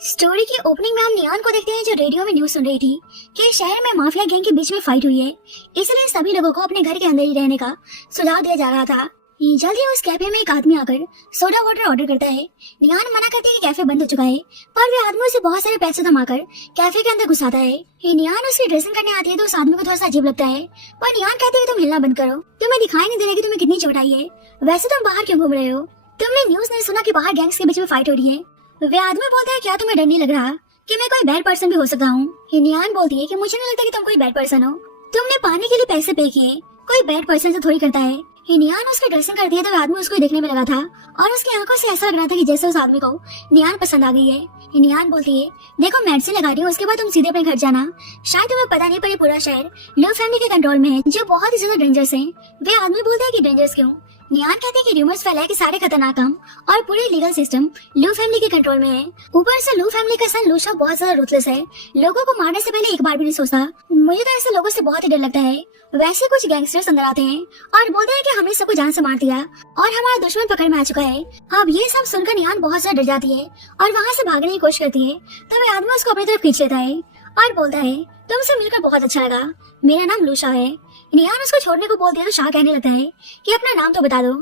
Story की opening में हम नियान को देखते हैं जो रेडियो में न्यूज सुन रही थी कि शहर में माफिया गैंग के बीच में फाइट हुई है, इसलिए सभी लोगों को अपने घर के अंदर ही रहने का सुझाव दिया जा रहा था। जल्द ही उस कैफे में एक आदमी आकर सोडा वाटर ऑर्डर करता है। नियान मना करती है कि कैफे बंद हो चुका है, पर वे आदमी उसे बहुत सारे पैसे थमाकर कैफे के अंदर घुसाता है। नियान उसकी ड्रेसिंग करने आती है तो उस आदमी को थोड़ा सा अजीब लगता है, पर नियान कहती है कि तुम हिलना बंद करो, तुम्हें दिखाई नहीं दे रहा कि तुम्हें कितनी चोट आई है, वैसे तुम बाहर क्यों घूम रहे हो, तुमने न्यूज नहीं सुना कि बाहर गैंग्स के बीच में फाइट हो रही है। वे आदमी बोलता है क्या तुम्हें डर नहीं लग रहा कि मैं कोई बैड पर्सन भी हो सकता हूँ। नियान बोलती है कि मुझे नहीं लगता कि तुम कोई बैड पर्सन हो, तुमने पानी के लिए पैसे पे किए, कोई बैड पर्सन से थोड़ी करता है। नियान उसकी ड्रेसिंग करती है तो आदमी उसको देखने में लगा था और उसकी आंखों से ऐसा लग रहा था कि जैसे उस आदमी को नियान पसंद आ गई है। नियान बोलती है देखो मेडिसिन लगा रही हूँ, उसके बाद तुम सीधे अपने घर जाना, शायद तुम्हें पता नहीं पर ये पूरा शहर लो फैमिली के कंट्रोल में है जो बहुत ही ज्यादा डेंजरस है। वे आदमी बोलता है कि डेंजरस क्यों। नियान कहते हैं कि रूमर्स फैला है कि सारे खतरनाक काम और पूरे लीगल सिस्टम लू फैमिली के कंट्रोल में है। ऊपर से लू फैमिली का सन लूशा बहुत ज्यादा रूथलेस है, लोगों को मारने से पहले एक बार भी नहीं सोचता। मुझे तो ऐसे लोगों से बहुत ही डर लगता है। वैसे कुछ गैंगस्टर्स अंदर आते हैं और बोलते हैं कि हमने सबको जान से मार दिया और हमारा दुश्मन पकड़ में आ चुका है। अब ये सब सुनकर नियान बहुत ज्यादा डर जाती है और वहाँ से भागने की कोशिश करती है, तो वे आदमी उसको अपनी तरफ खींच लेता है और बोलता है तुमसे मिलकर बहुत अच्छा लगा, मेरा नाम लूशा है। नियान उसको छोड़ने को बोलती है तो शाह कहने लगता है कि अपना नाम तो बता दो।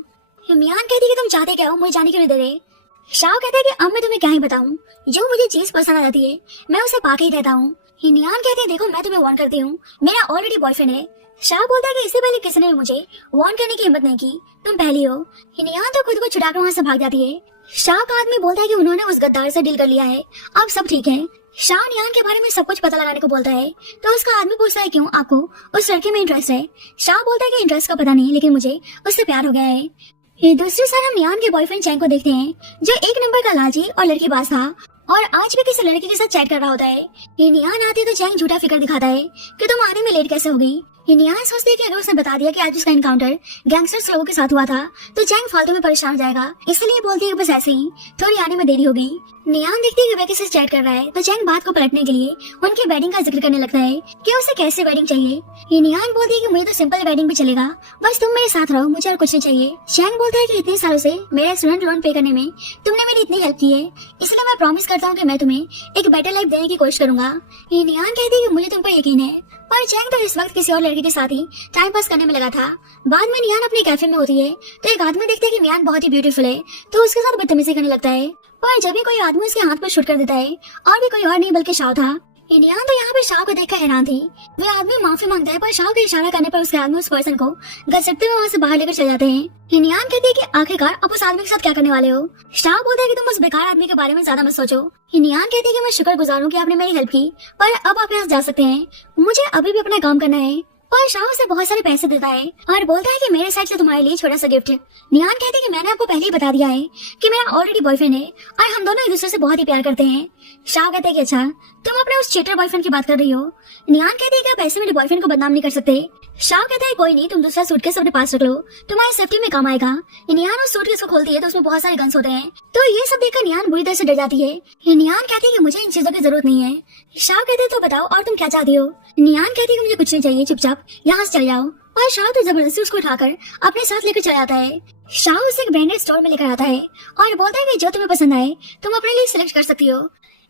नियान कहती है कि तुम चाहते क्या हो, मुझे जाने क्यों नहीं दे रहे। शाह कहता है कि अब मैं तुम्हें क्या ही बताऊं, जो मुझे चीज पसंद आ जाती है मैं उसे पाके ही रहता हूँ। नियान कहते हैं देखो मैं तुम्हें वार्न करती हूँ, मेरा ऑलरेडी बॉयफ्रेंड है। शाह बोलता है कि इससे पहले किसी ने भी मुझे वार्न करने की हिम्मत नहीं की, तुम पहली हो। नियान तो खुद को छुड़ाकर वहाँ से भाग जाती है। शाह का आदमी बोलता है कि उन्होंने उस गद्दार से डील कर लिया है, अब सब ठीक है। शाह नियान के बारे में सब कुछ पता लगाने को बोलता है तो उसका आदमी पूछता है क्यों आपको उस लड़के में इंटरेस्ट है। शाह बोलता है कि इंटरेस्ट का पता नहीं, लेकिन मुझे उससे प्यार हो गया है। दूसरी साइड हम नियान के बॉयफ्रेंड चैंग को देखते हैं जो एक नंबर का लालची और लड़कीबाज था और आज भी किसी लड़की के साथ चैट कर रहा होता है। नियान आती है तो चैंग झूठा फिक्र दिखाता है कि तुम आने में लेट कैसे हो गई। नियान सोचती है कि अगर उसने बता दिया कि आज उसका एनकाउंटर गैंगस्टर्स लोगों के साथ हुआ था तो चैंग फालतू में परेशान हो जाएगा, इसलिए बोलती है कि बस ऐसे ही थोड़ी आने में देरी हो गई। नियान देखती है कि वे किसी से चैट कर रहा है तो चैंग बात को पलटने के लिए उनकी वेडिंग का जिक्र करने लगता है कि उसे कैसे वेडिंग चाहिए। नियान बोलती है कि मुझे तो सिंपल वेडिंग भी चलेगा, बस तुम मेरे साथ रहो, मुझे और कुछ नहीं चाहिए। चैंग बोलता है कि इतने सालों से मेरा स्टूडेंट लोन पे करने में तुमने मेरी इतनी हेल्प की है, इसलिए मैं प्रॉमिस करता हूँ कि मैं तुम्हें एक बेटर लाइफ देने की कोशिश करूंगा। नियान कहती है कि मुझे तुम पर यकीन है, पर चैंग तो इस वक्त किसी और लड़के के साथ ही टाइम पास करने में लगा था। बाद में नियान अपने कैफे में होती है तो एक आदमी देखता है कि नियान बहुत ही ब्यूटीफुल है तो उसके साथ बदतमीजी करने लगता है, पर जब भी कोई आदमी उसके हाथ पर शूट कर देता है और भी कोई और नहीं बल्कि शाह था। नियान तो यहाँ पे शाह को देखकर हैरान थी। वे आदमी माफी मांगता है पर शाह के इशारा करने पर उसके आदमी उस पर्सन को घसीटते हुए वहाँ से बाहर लेकर चले जाते हैं। नियान कहती है कि आखिरकार अब उस आदमी के साथ क्या करने वाले हो। शाह बोलता है कि तुम उस बेकार आदमी के बारे में ज्यादा मत सोचो। नियान कहती है कि मैं शुक्रगुजार हूँ कि आपने मेरी हेल्प की, पर अब आप यहाँ जा सकते हैं, मुझे अभी भी अपना काम करना है। पर शाह उसे बहुत सारे पैसे देता है और बोलता है कि मेरे साइड से तुम्हारे लिए छोटा सा गिफ्ट। नियान कहती है कि मैंने आपको पहले ही बता दिया है कि मेरा ऑलरेडी बॉयफ्रेंड है और हम दोनों एक दूसरे से बहुत ही प्यार करते हैं। शाह कहते हैं कि अच्छा तुम अपने उस चीटर बॉयफ्रेंड की बात कर रही हो। नियान कहती है कि आप ऐसे मेरे बॉयफ्रेंड को बदनाम नहीं कर सकते। शाह कहता है कोई नहीं, तुम दूसरा सूटकेस अपने पास रख लो, तुम्हारी सेफ्टी में काम आएगा। नियान उस सूटकेस को खोलती है तो उसमें बहुत सारे गन्स होते हैं, तो ये सब देखकर नियान बुरी तरह से डर जाती है। नियान कहती है कि मुझे इन चीजों की जरूरत नहीं है। शाह कहते हैं तो बताओ और तुम क्या चाहती हो। नियान कहती है कि मुझे कुछ नहीं चाहिए, चुपचाप यहाँ से चल जाओ, और शाह तो जबरदस्ती उसको उठाकर अपने साथ लेकर चला जाता है। शाह उसे एक ब्रांडेड स्टोर में लेकर आता है और बोलता है कि जो तुम्हें पसंद आए तुम अपने लिए सिलेक्ट कर सकती हो।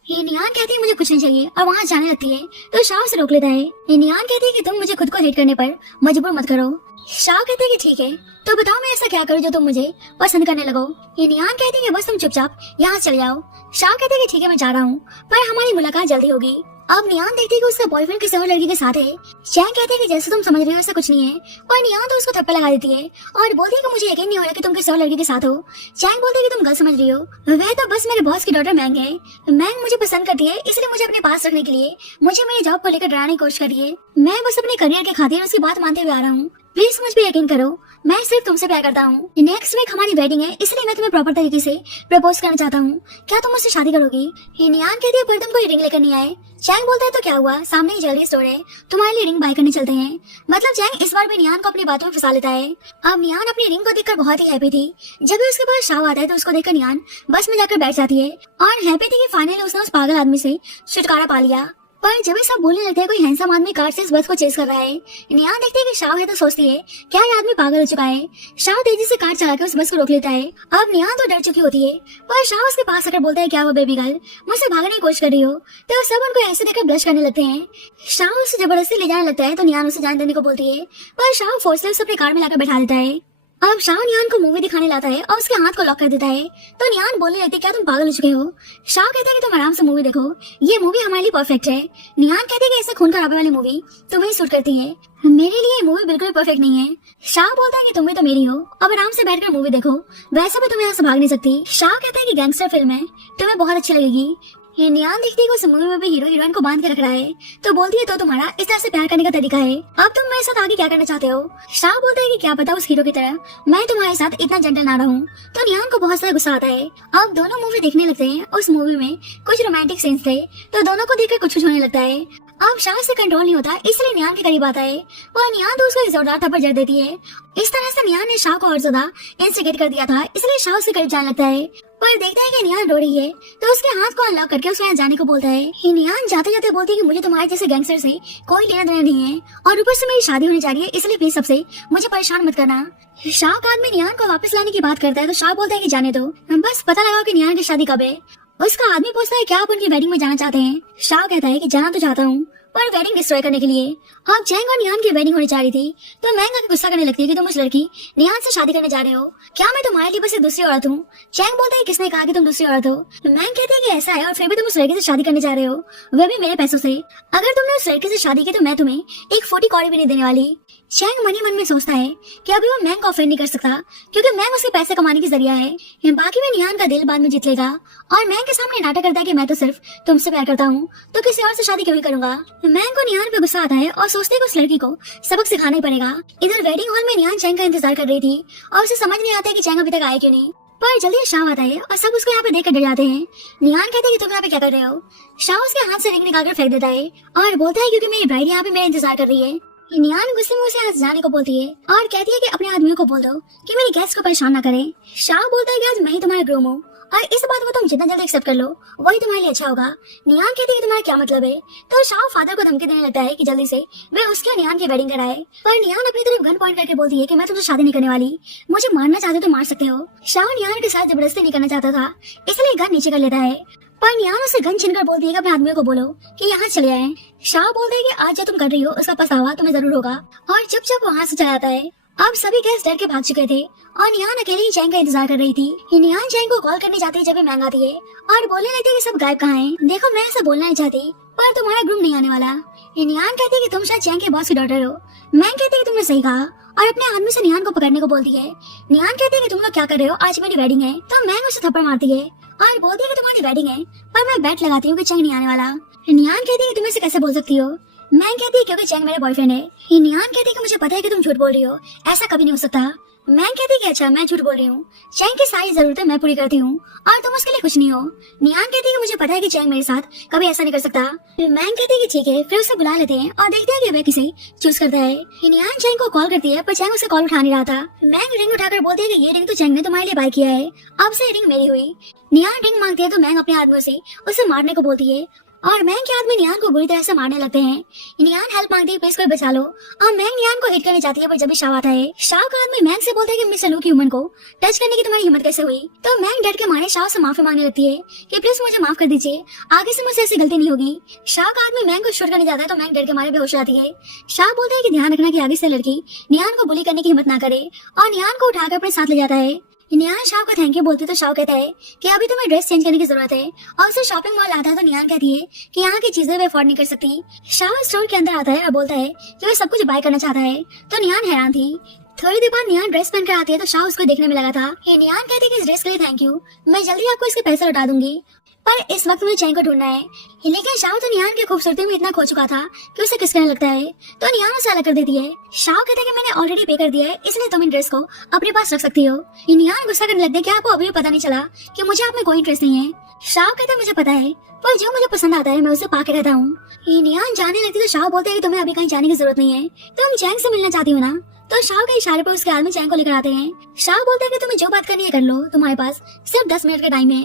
नियान कहती है मुझे कुछ नहीं चाहिए और वहाँ जाने लगती है तो शाह उसे रोक लेता है। नियान कहती है कि तुम मुझे खुद को हेट करने पर मजबूर मत करो। शाह कहते हैं कि ठीक है, तो बताओ मैं ऐसा क्या करूँ जो तुम मुझे पसंद करने लगो। नियान कहती है बस तुम चुपचाप यहाँ चले जाओ। शाह कहते हैं कि ठीक है मैं जा रहा हूँ, पर हमारी मुलाकात जल्दी होगी। अब नियान देखती है कि उसका बॉयफ्रेंड किसी और लड़की के साथ है। चैंग कहते हैं कि जैसे तुम समझ रही हो ऐसा कुछ नहीं है, पर नियान तो उसको थप्पड़ लगा देती है और बोलती है कि मुझे यकीन नहीं हो रहा कि तुम किसी और लड़की के साथ हो। चैंग बोलती है कि तुम गलत समझ रही हो, वह तो बस मेरे बॉस की डॉटर मैंग है, मैंग मुझे पसंद करती है, इसलिए मुझे अपने पास रखने के लिए मुझे मेरी जॉब को लेकर डराने की कोशिश करी है। मैं बस अपने करियर के खातिर उसकी बात मानते हुए आ रहा हूँ, प्लीज मुझ पे यकीन करो, मैं सिर्फ तुमसे प्यार करता हूँ। नेक्स्ट वीक हमारी वेडिंग है, इसलिए मैं तुम्हें प्रॉपर तरीके से प्रपोज करना चाहता हूँ, क्या तुम मुझसे शादी करोगी। नियान कहती है पर तुम कोई रिंग लेकर नहीं आए। चैंग बोलता है तो क्या हुआ, सामने ही ज्वेलरी स्टोर है, तुम्हारे लिए रिंग बाय करने चलते हैं। मतलब चैंग इस बार भी नियान को अपनी बातों में फंसा लेता है। अब नियान अपनी रिंग को देखकर बहुत ही हैप्पी थी। जब भी उसके पास शाह आता है तो उसको देखकर नियान बस में जाकर बैठ जाती है और हैप्पी थी कि फाइनली उसने उस पागल आदमी से छुटकारा पा लिया। पर जब ये सब बोलने लगते हैं कोई हैंडसम आदमी कार से इस बस को चेस कर रहा है। नियान देखती है कि शाव है तो सोचती है क्या ये आदमी पागल हो चुका है। शाव तेजी से कार चला के उस बस को रोक लेता है। अब नियान तो डर चुकी होती है पर शाव उसके पास आकर बोलता है क्या हुआ बेबी गर्ल, मुझसे भागने की कोशिश कर रही हो। तो सब उनको ऐसे देखकर ब्लश करने लगते हैं। शाव उसे जबरदस्ती ले जाने लगता है तो नियान उसे जाने देने को बोलती है पर शाव फोर्सलेस उसे अपनी कार में लाकर बैठा देता है। अब शाव नियान को मूवी दिखाने लाता है और उसके हाथ को लॉक कर देता है। तो नियान बोलने लगती है क्या तुम पागल हो चुके हो। शाव कहता है कि तुम आराम से मूवी देखो, ये मूवी हमारे लिए परफेक्ट है। नियान कहते हैं कि ऐसे खून खराबे वाली मूवी तुम्हें सूट करती है, मेरे लिए ये मूवी बिल्कुल परफेक्ट नहीं है। शाव बोलता है कि तुम भी तो मेरी हो, अब आराम से बैठकर मूवी देखो, वैसे भी तुम यहाँ से भाग नहीं सकती। शाव कहता है कि गैंगस्टर फिल्म है, तुम्हें बहुत अच्छी लगेगी। ये नियान देखती है कि उस मूवी में भी हीरो हीरोइन को बांध के रख रहा है तो बोलती है तो तुम्हारा इस तरह से प्यार करने का तरीका है, अब तुम मेरे साथ आगे क्या करना चाहते हो। शाव बोलता है कि क्या पता उस हीरो की तरह मैं तुम्हारे साथ इतना जेंटल ना रहूं। तो नियान को बहुत सारा गुस्सा आता है। अब दोनों मूवी देखने लगते हैं। उस मूवी में कुछ रोमांटिक सीन्स थे तो दोनों को देखकर कुछ होने लगता है। अब शाव से कंट्रोल नहीं होता इसलिए नियान के करीब आता है और नियान तो उसको जोरदार थप्पड़ जड़ देती है। इस तरह से नियान ने शाव को और ज्यादा इंस्टिगेट कर दिया था इसलिए शाव से करीब जाने लगता है पर देखता है कि नियान रो रही है तो उसके हाथ को अनलॉक करके उसे यहाँ जाने को बोलता है। नियान जाते जाते बोलती है कि मुझे तुम्हारे जैसे गैंगस्टर से कोई लेना देना नहीं है और ऊपर से मेरी शादी होने जा रही है इसलिए प्लीज सबसे मुझे परेशान मत करना। शाव का आदमी नियान को वापस लाने की बात करता है तो शाव बोलता है कि जाने दो, बस पता लगाओ कि नियान की शादी कब है। उसका आदमी पूछता है क्या आप उनकी वेडिंग में जाना चाहते हैं। शाव कहता है कि जाना तो चाहता हूँ पर वेडिंग डिस्ट्रॉय करने के लिए। अब चैंग और नियान की वेडिंग होने जा रही थी तो मैंग आके गुस्सा करने लगती है कि तुम उस लड़की नियान से शादी करने जा रहे हो, क्या मैं तुम्हारे लिए बस एक दूसरी औरत हूँ। चैंग बोलता है किसने कहा कि तुम दूसरी औरत हो। मैंग कहती है कि ऐसा है और फिर भी तुम उस लड़की से शादी करने जा रहे हो, वह भी मेरे पैसों से। अगर तुमने उस लड़की से शादी की तो मैं तुम्हें एक 40 कौड़ी भी नहीं देने वाली। चैंग मनी मन में सोचता है कि अभी वो मैंग को ऑफेंड नहीं कर सकता क्योंकि मैंग उसके पैसे कमाने की जरिया है। बाकी में नियान का दिल बाद में जीत लेगा और मैंग के सामने नाटक करता है कि मैं तो सिर्फ तुमसे प्यार करता हूँ तो किसी और से शादी क्यों नहीं करूंगा। मैंग को नियान पे गुस्सा आता है और सोचते है कि उस लड़की को सबक सिखाना ही पड़ेगा। इधर वेडिंग हॉल में नियान चैंग का इंतजार कर रही थी और उसे समझ नहीं आता है कि चैंग अभी तक आए क्यों नहीं। पर जल्दी शाव आता है और सब उसको यहाँ पे देख कर डर जाते हैं। नियान कहते हैं कि तुम यहाँ पे क्या कर रहे हो। शाव उसके हाथ से रिंग निकाल कर फेंक देता है और बोलता है क्योंकि मेरी ब्राइड यहाँ पे मेरा इंतजार कर रही है। नियान गुस्से में उसे यहाँ जाने को बोलती है और कहती है कि अपने आदमियों को बोल दो कि मेरी गेस्ट को परेशान ना करें। शाव बोलता है कि आज मैं ही तुम्हारा ग्रूम हूँ और इस बात को तुम जितना जल्दी एक्सेप्ट कर लो वही तुम्हारे लिए अच्छा होगा। नियान कहती है कि तुम्हारा क्या मतलब है। तो शाव फादर को धमकी देने लगता है कि जल्दी से वे उसके और नियान की वेडिंग कराए पर नियान अपनी तरफ गन पॉइंट करके बोलती है कि मैं तुमसे शादी नहीं करने वाली, मुझे मारना चाहते तो मार सकते हो। शाव नियान के साथ जबरदस्ती नहीं करना चाहता था इसलिए गन नीचे कर लेता है पर नियान उसे गन छीनकर बोलती है कि अपने आदमियों को बोलो कि यहाँ चले आए। शाव बोलता है कि आज जो तुम कर रही हो उसका पछतावा तुम्हें जरूर होगा और चुपचाप वहाँ से चला जाता है। अब सभी गेस्ट डर के भाग चुके थे और नियान अकेले ही चैंग का इंतजार कर रही थी। नियान चैंग को कॉल करने जाती है जब भी मैंग आती है और बोलने लगती है कि सब गायब कहाँ हैं। देखो मैं ऐसा बोलना नहीं चाहती पर तुम्हारा ग्रूम नहीं आने वाला। नियान कहती है कि तुम शायद चैंग के बॉस की डॉटर हो। मैंग कहती है कि तुमने सही कहा और अपने आदमी से नियान को पकड़ने को बोलती है। नियान कहती है कि तुम लोग क्या कर रहे हो, आज मेरी वेडिंग है। तो मैंग उसे थप्पड़ मारती है और बोलती है कि तुम्हारी वेडिंग है पर मैं बेट लगाती हूँ कि चैंग नहीं आने वाला। नियान कहती है कि तुम इसे कैसे बोल सकती हो। मैंग कहती है क्योंकि चैंग मेरा बॉयफ्रेंड है। नियान कहती है कि मुझे पता है कि तुम झूठ बोल रही हो, ऐसा कभी नहीं हो सकता। मैंग कहती है कि अच्छा मैं झूठ बोल रही हूँ, चैंग की सारी जरूरतें मैं पूरी करती हूँ और तुम उसके लिए कुछ नहीं हो। नियान कहती है कि मुझे पता है कि चैंग मेरे साथ कभी ऐसा नहीं कर सकता। मैंग कहती है कि ठीक है, फिर उसे बुला लेते हैं और देखते हैं कि वह किसे चूज करता है। नियान चैंग को कॉल करती है पर चैंग उसे कॉल उठा नहीं रहा था। मैंग रिंग उठाकर बोलती है कि ये रिंग तो चैंग ने तुम्हारे लिए बाय किया है, अब से रिंग मेरी हुई। नियान रिंग मांगती है तो मैंग अपने आदमियों से उसे मारने को बोलती है और मैंग के आदमी नियान को बुरी तरह से मारने लगते हैं। नियान हेल्प मांगती है, प्लीज कोई बचा लो और मैंग नियान को हिट करने जाती है पर जब भी शाव आता है शाव का आदमी मैंग से बोलता है कि मिस्टर लू की वुमन को टच करने की तुम्हारी हिम्मत कैसे हुई। तो मैंग डर के मारे शाव से माफी मांगने लगती है कि प्लीज मुझे माफ कर दीजिए, आगे से मुझसे ऐसी गलती नहीं होगी। शाव का आदमी मैंग को शूट करने जाता है तो मैंग डर के मारे बेहोश हो जाती है। शाव बोलता है कि ध्यान रखना कि आगे से लड़की नियान को बुली करने की हिम्मत ना करे और नियान को उठाकर अपने साथ ले जाता है। नियान शाव को थैंक यू बोलती तो शाव कहता है कि अभी तुम्हें ड्रेस चेंज करने की जरूरत है और उसे शॉपिंग मॉल आता है तो नियान कहती है कि यहाँ की चीजें वे अफोर्ड नहीं कर सकती। शाव स्टोर के अंदर आता है और बोलता है कि वह सब कुछ बाय करना चाहता है तो नियान हैरान थी। थोड़ी देर बाद नियान ड्रेस पहनकर आती है तो शाव उसको देखने में लगा था। नियान कहती है कि इस ड्रेस के लिए थैंक यू, मैं जल्दी आपको इसके पैसे लौटा दूंगी पर इस वक्त मुझे चैंग को ढूंढना है। लेकिन शाव तो नियान की खूबसूरती में इतना खो चुका था कि उसे किस करने लगता है तो नियान उसे अलग कर देती है। शाव कहता है कि मैंने ऑलरेडी पे कर दिया है इसलिए तुम इन ड्रेस को अपने पास रख सकती हो। नियान गुस्सा करने लगता है कि आपको अभी भी पता नहीं चला कि मुझे आप में कोई इंटरेस्ट नहीं है। शाव कहता है मुझे पता है पर जो मुझे पसंद आता है मैं उसे पाके रहता हूँ। नियान जाने लगती तो शाव बोलते है कि तुम्हें अभी कहीं जाने की जरूरत नहीं है, तुम चैंग से मिलना चाहती हो ना। तो शाव के इशारे पर उसके आदमी चैंग को लेकर आते हैं। शाव बोलते है कि तुम्हें जो बात करनी है कर लो, तुम्हारे पास सिर्फ 10 मिनट का टाइम है।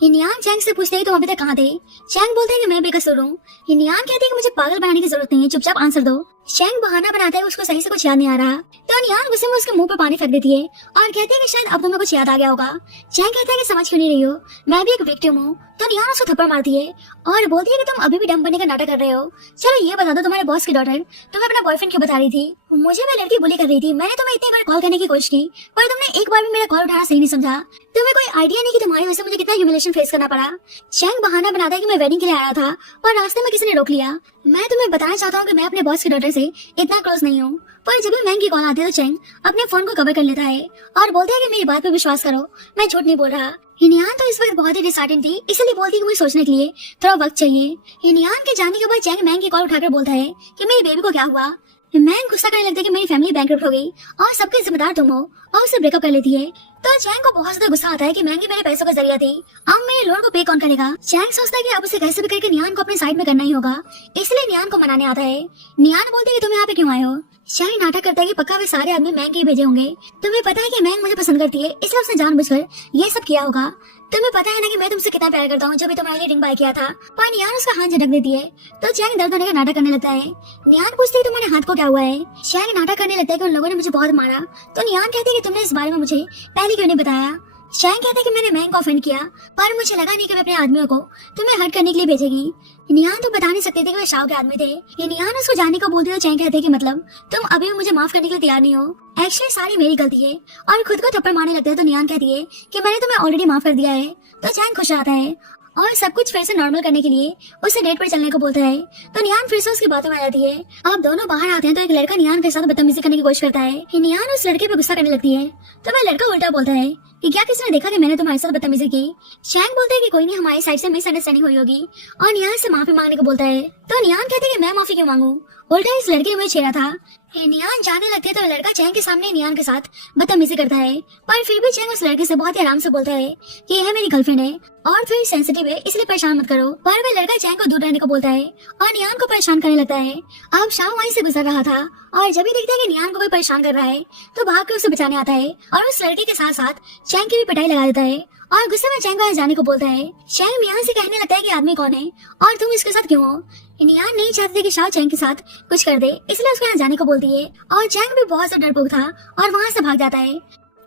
हिनियान चैंग से पूछते ही तुम अभी तक कहाँ थे। चैंग बोलते हैं कि मैं बेकसूर हूँ। हिनियान कहती है कि मुझे पागल बनाने की जरूरत नहीं है, चुपचाप आंसर दो। चैंग बहाना बनाता है, उसको सही से कुछ याद नहीं आ रहा। तो हिनियान गुस्से में उसके मुंह पर पानी फेंक देती है और कहती है कि शायद अब तुम्हें कुछ याद आ गया होगा। चैंग कहता है कि समझ क्यों नहीं रही हो, मैं भी एक विक्टिम हूँ। तो हिनियान उसको थप्पड़ मारती है और बोलती है कि तुम अभी भी डम बनने का नाटक कर रहे हो। चलो ये बता दो, तुम्हारे बॉस की डॉटर तुम्हें अपना बॉयफ्रेंड क्यों बता रही थी? मुझे वो लड़की बुली कर रही थी। मैंने तुम्हें इतनी बार कॉल करने की कोशिश की पर तुमने एक बार भी मेरा कॉल उठाना सही नहीं समझा। तुम्हें कोई आइडिया नहीं कि तुम्हारी वजह से मुझे कितना ह्यूमिलेशन फेस करना पड़ा। चैंग बहाना बनाता है कि मैं वेडिंग के लिए आया था पर रास्ते में किसी ने रोक लिया। मैं तुम्हें बताना चाहता हूँ कि मैं अपने बॉस की डॉटर से इतना क्लोज नहीं हूँ। पर जब भी मैंग की कॉल आती है तो चैंग अपने फोन को कवर कर लेता है और बोलता है कि मेरी बात पे विश्वास करो, मैं झूठ नहीं बोल रहा। हिनियान तो इस वक्त बहुत ही डिसहार्टेंड थी, इसलिए बोलती है कि मुझे सोचने के लिए थोड़ा वक्त चाहिए। हिनियान के जाने के बाद चैंग मैंग की कॉल उठाकर बोलता है कि मेरी बेबी को क्या हुआ। मैंग गुस्सा करने लगता है कि मेरी फैमिली बैंकरप्ट हो गई और सबके जिम्मेदार तुम हो, और उससे ब्रेकअप कर लेती है। तो चैंग को बहुत ज्यादा गुस्सा आता है कि मैंगी मेरे पैसों का जरिया थी, अब मेरे लोन को पे कौन करेगा। चैंग सोचता है कि अब उसे कैसे भी करके नियान को अपने साइड में करना ही होगा, इसलिए नियान को मनाने आता है। नियान बोलते है कि तुम यहाँ पे क्यों आए हो। चैंग नाटक करता है कि पक्का वे सारे आदमी मैंग के ही भेजे होंगे। तुम्हें पता है कि मैंग मुझे पसंद करती है, इसलिए उसने जानबूझकर ये सब किया होगा। तुम्हें पता है ना कि मैं तुमसे कितना प्यार करता हूँ, जब भी तुम्हारे लिए रिंग बाय किया था। पर नियान उसका हाथ झटक देती है तो चैंग दर्द होने का नाटक करने लगता है। नियान पूछती है कि तुम्हारे हाथ को क्या हुआ है। चैंग नाटक करने लगता है कि उन लोगों ने मुझे बहुत मारा। तो नियान कहती है कि तुमने इस बारे में मुझे पहले क्यों नहीं बताया। चैंग कहता है कि मैंने मैंग को ऑफेंड किया पर मुझे लगा नहीं कि मैं अपने आदमियों को तुम्हें हर्ट करने के लिए भेजेगी। नियान तो बता नहीं सकते थे कि वे शाव के आदमी थे। ये नियान उसको जाने को बोलती है तो चैंग कहते हैं कि मतलब तुम अभी भी मुझे माफ करने के लिए तैयार नहीं हो। एक्चुअली सारी मेरी गलती है और खुद को थप्पड़ मारने लगते हैं। तो नियान कहती है कि मैंने तुम्हें ऑलरेडी माफ कर दिया है। तो चैंग खुश आता है और सब कुछ फिर से नॉर्मल करने के लिए उसे डेट पर चलने को बोलता है। तो नियान फिर से उसकी बातों में आ जाती है। अब दोनों बाहर आते हैं तो एक लड़का नियान के साथ बदतमीजी करने की कोशिश करता है। नियान उस लड़के पे गुस्सा करने लगती है तो वह लड़का उल्टा बोलता है कि क्या किसी ने देखा कि मैंने तुम्हारे साथ बदतमीजी की। चैंग बोलता है कि कोई नहीं, हमारी साइड से मिसअंडरस्टैंडिंग हुई होगी, और नियान से माफी मांगने को बोलता है। तो नियान कहते हैं कि मैं माफी क्यों मांगू, उल्टा इस लड़के ने मुझे छेड़ा था। नियान जाने लगते हैं तो लड़का चैंग के सामने नियान के साथ बदतमीजी करता है, पर फिर भी चैंग उस लड़के से बहुत ही आराम से बोलता है कि यह मेरी गर्लफ्रेंड है और फिर सेंसिटिव है, इसलिए परेशान मत करो। पर वह लड़का चैंग को दूर रहने को बोलता है और नियान को परेशान करने लगता है। अब शाव वहीं से गुजर रहा था और जब भी देखता है कि नियान को कोई परेशान कर रहा है तो भाग कर उसे बचाने आता है और उस लड़के के साथ साथ चैंग की भी पिटाई लगा देता है और गुस्से में चैंग को यहाँ जाने को बोलता है। चैंग नियान से कहने लगता है कि आदमी कौन है और तुम इसके साथ क्यों हो। नियान नहीं चाहती थी कि शाव चैंग के साथ कुछ कर दे, इसलिए उसको यहाँ जाने को बोलती है और चैंग भी बहुत सा डरपोक था और वहाँ से भाग जाता है।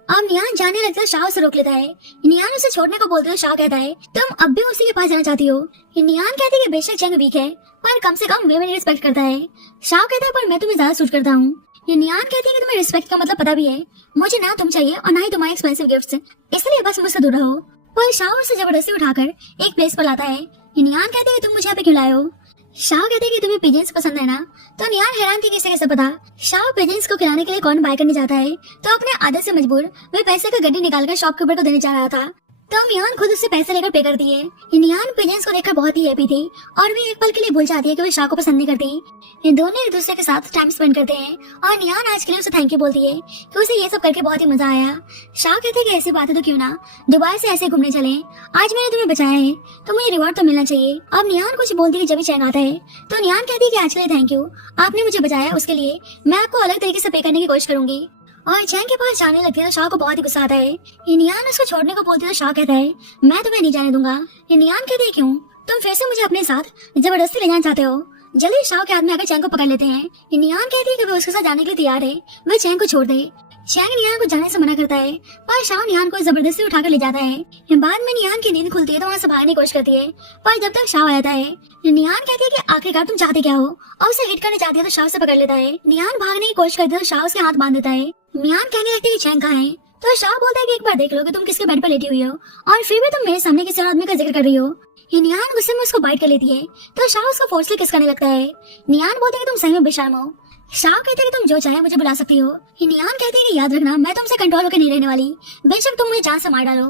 अब नियान जाने लगता है, शाव से रोक लेता है। नियान उसे छोड़ने को बोलते हो, शाव कहता है तुम अब भी उसी के पास जाना चाहती हो। नियान कहती है कि बेशक चैंग वीक है पर कम से कम वे मेरी रिस्पेक्ट करता है। शाव कहता है पर मैं तुम्हें ज्यादा सूट करता हूँ। नियान कहती है कि तुम्हें रिस्पेक्ट का मतलब पता भी है, मुझे ना तुम चाहिए और ना ही तुम्हारे एक्सपेंसिव गिफ्ट्स, इसलिए बस मुझसे दूर रहो। पर शाव उसे जबरदस्ती उठाकर एक प्लेस पर लाता है। नियान कहती है कि तुम मुझे यहाँ पे क्यों लाए हो। शाव कहते हैं कि तुम्हें पिजेंस पसंद है ना। तो नियान हैरान थी कि इसे कैसे पता। शाव पिजेंस को खिलाने के लिए कौन बाय करने जाता है तो अपने आदत से मजबूर वे पैसे का गड्डी निकालकर शॉपकीपर को देने जा रहा था। तो नियान खुद उससे पैसे लेकर पे करती है। नियान पिजेंस को देखकर बहुत ही हैप्पी थी और वे एक पल के लिए भूल जाती है कि वे शाव को पसंद नहीं करती। इन दोनों एक दूसरे के साथ टाइम स्पेंड करते हैं और नियान आज के लिए उसे थैंक यू बोलती है कि उसे ये सब करके बहुत ही मजा आया। शाव कहते हैं कि ऐसी बात है तो क्यों ना दोबारा से ऐसे घूमने चले, आज मैंने तुम्हें बचाया है तो मुझे रिवॉर्ड तो मिलना चाहिए। अब नियान कुछ बोलती है जब भी चैन आता है तो नियान कहती है कि आज के लिए थैंक यू, आपने मुझे बचाया, उसके लिए मैं आपको अलग तरीके से पे करने की कोशिश करूंगी। और चैंग के पास जाने लगती है तो शाह को बहुत ही गुस्सा आता है। नियान उसको छोड़ने को बोलती है तो शाह कहता है मैं तुम्हें नहीं जाने दूंगा। नियान कहते हैं क्यों, तुम फिर से मुझे अपने साथ जबरदस्ती ले जाना चाहते हो। जल्दी शाह के आदमी आकर चैंग को पकड़ लेते हैं। नियान कहती है कि वो उसके साथ जाने के लिए तैयार है, वह चैंग को छोड़ दे। चैंग नियान को जाने से मना करता है पर शाह नियान को जबरदस्ती उठाकर ले जाता है। बाद में नियान की नींद खुलती है तो वहाँ से भागने की कोशिश करती है पर जब तक शाह आता है नियान कहती है कि आखिरकार तुम चाहते क्या हो, और उसे हिट करने चाहती है तो शाह से पकड़ लेता है। नियान भागने की कोशिश करती है तो शाह उसके हाथ बांध देता है। नियान कहने लगती है कि चैंग कहाँ है तो शाह बोलता है कि एक बार देख लो कि तुम किसके बेड पर लेटी हुई हो और फिर भी तुम मेरे सामने किसी और आदमी का जिक्र कर रही हो। नियान गुस्से में उसको बाइट कर लेती है तो शाह उसको फोर्सली किस करने लगता है। नियान बोलते है कि तुम सही में बेशर्म हो। शाह कहते हैं कि तुम जो चाहे मुझे बुला सकती हो। नियान कहते हैं कि याद रखना मैं तुमसे कंट्रोल होकर नहीं रहने वाली, बेशक तुम मुझे जान से मार डालो।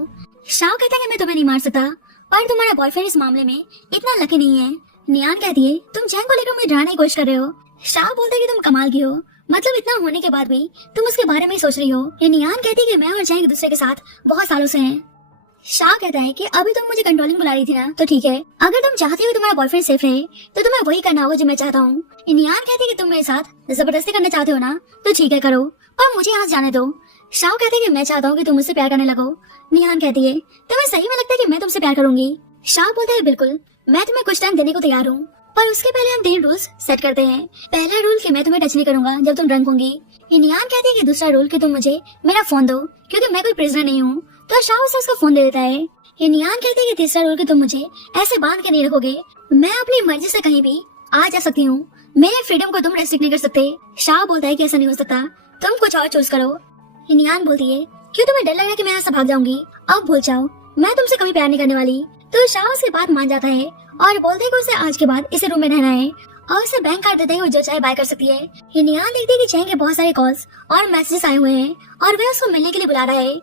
शाह कहता है कि मैं तुम्हें नहीं मार सकता पर तुम्हारा बॉयफ्रेंड इस मामले में इतना लकी नहीं है। नियान कहती है तुम चैंग को लेकर मुझे डराने की कोशिश कर रहे हो। शाह बोलता है कि तुम कमाल की हो, मतलब इतना होने के बाद भी तुम उसके बारे में ही सोच रही हो। नियान कहती है कि मैं और चैंग एक दूसरे के साथ बहुत सालों से हैं। शाह कहता है कि अभी तुम मुझे कंट्रोलिंग बुला रही थी ना, तो ठीक है, अगर तुम चाहती हो तुम्हारा बॉयफ्रेंड सेफ रहे तो तुम्हें वही करना होगा जो मैं चाहता हूँ। नियान कहती है कि तुम मेरे साथ जबरदस्ती करना चाहते हो ना, तो ठीक है करो, पर मुझे यहाँ जाने दो। शाओ कहते हैं कि मैं चाहता हूँ कि तुम मुझसे प्यार करने लगो। निहान कहती है तुम्हें सही में लगता है कि मैं तुमसे प्यार करूंगी? शाओ बोलता है बिल्कुल, मैं तुम्हें कुछ टाइम देने को तैयार हूँ, पर उसके पहले हम 3 रूल्स सेट करते हैं। पहला रूल कि मैं तुम्हें टच नहीं करूंगा जब तुम ड्रंक होंगी। निहान कहती है कि दूसरा रूल कि तुम मुझे मेरा फोन दो क्योंकि मैं कोई प्रिजनर नहीं हूँ। तो शाओ से उसका फोन दे देता है। निहान कहती है कि तीसरा रूल कि तुम मुझे ऐसे बांध के नहीं रखोगे, मैं अपनी मर्जी से कहीं भी आ जा सकती हूँ, मेरे फ्रीडम को तुम रेस्ट्रिक्ट नहीं कर सकते। शाओ बोलता है कि ऐसा नहीं हो सकता, तुम कुछ और चूज करो। निहान बोलती है क्यों तुम्हें डर लग रहा है कि मैं यहाँ से भाग जाऊंगी? अब भूल जाओ, मैं तुमसे कभी प्यार नहीं करने वाली। तो शाओ उसकी बात मान जाता है और बोलते है कि उसे आज के बाद इसे रूम में रहना है और उसे बैंक कार्ड देते हैं और जो चाहे बाय कर सकती है। निहान देखती है कि चैंग के बहुत सारे कॉल्स और मैसेजेस आए हुए हैं और वह उसको मिलने के लिए बुला रहा है।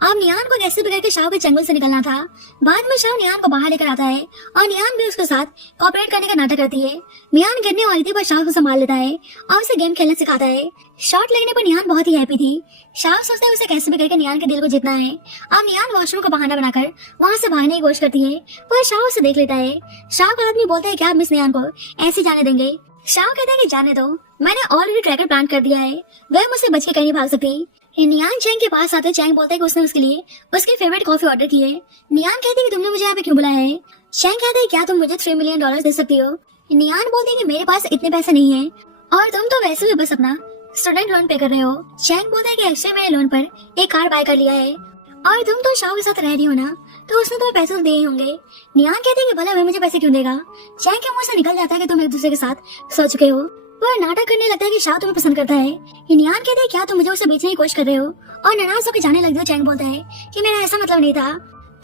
अब निहान को कैसे भी करके शाओ के जंगल से निकलना था। बाद में शाओ निहान को बाहर लेकर आता है और निहान भी उसके साथ कोऑपरेट करने का नाटक करती है। निहान गिरने वाली थी पर शाओ को संभाल लेता है और उसे गेम खेलना सिखाता है। शॉट लगने पर निहान बहुत ही हैप्पी थी। शाओ सोचता है उसे कैसे भी करके निहान के दिल को जीतना है। अब निहान वॉशरूम का बहाना बनाकर वहाँ से भागने की कोशिश करती है पर शाओ उसे देख लेता है। शाओ का आदमी बोलता है क्या मिस निहान को ऐसे जाने देंगे? शाओ कहता है कि जाने दो, मैंने ऑलरेडी ट्रैकर प्लान कर दिया है, वह मुझसे बच के कहीं नहीं भाग सकती। निहान चैंग के पास आते चैंग बोलता है कि उसने उसके लिए उसकी फेवरेट कॉफी ऑर्डर की है। निहान कहती है कि तुमने मुझे यहाँ पे क्यों बुलाया है? चैंग कहता है क्या तुम मुझे $3 मिलियन दे सकती हो? निहान बोलती है कि मेरे पास इतने पैसे नहीं है और तुम तो वैसे भी बस अपना स्टूडेंट लोन पे कर रहे हो। चैंग बोलता है कि एक्चुअली मैंने लोन पर एक कार बाय कर लिया है और तुम तो शाओ के साथ रह रही हो ना, तो उसने तुम्हें पैसे तो दिए ही होंगे। निहान कहती है कि भला वह मुझे पैसे क्यों देगा? चैंग के मुंह से निकल जाता है कि तुम एक दूसरे के साथ सो चुके हो, पर नाटक करने लगता है कि शाओ तुम्हें पसंद करता है। निहान कहते हैं क्या तुम मुझे उसे बेचने की कोशिश कर रहे हो और नाराज होकर जाने लगते हो। चैंग बोलता है कि मेरा ऐसा मतलब नहीं था,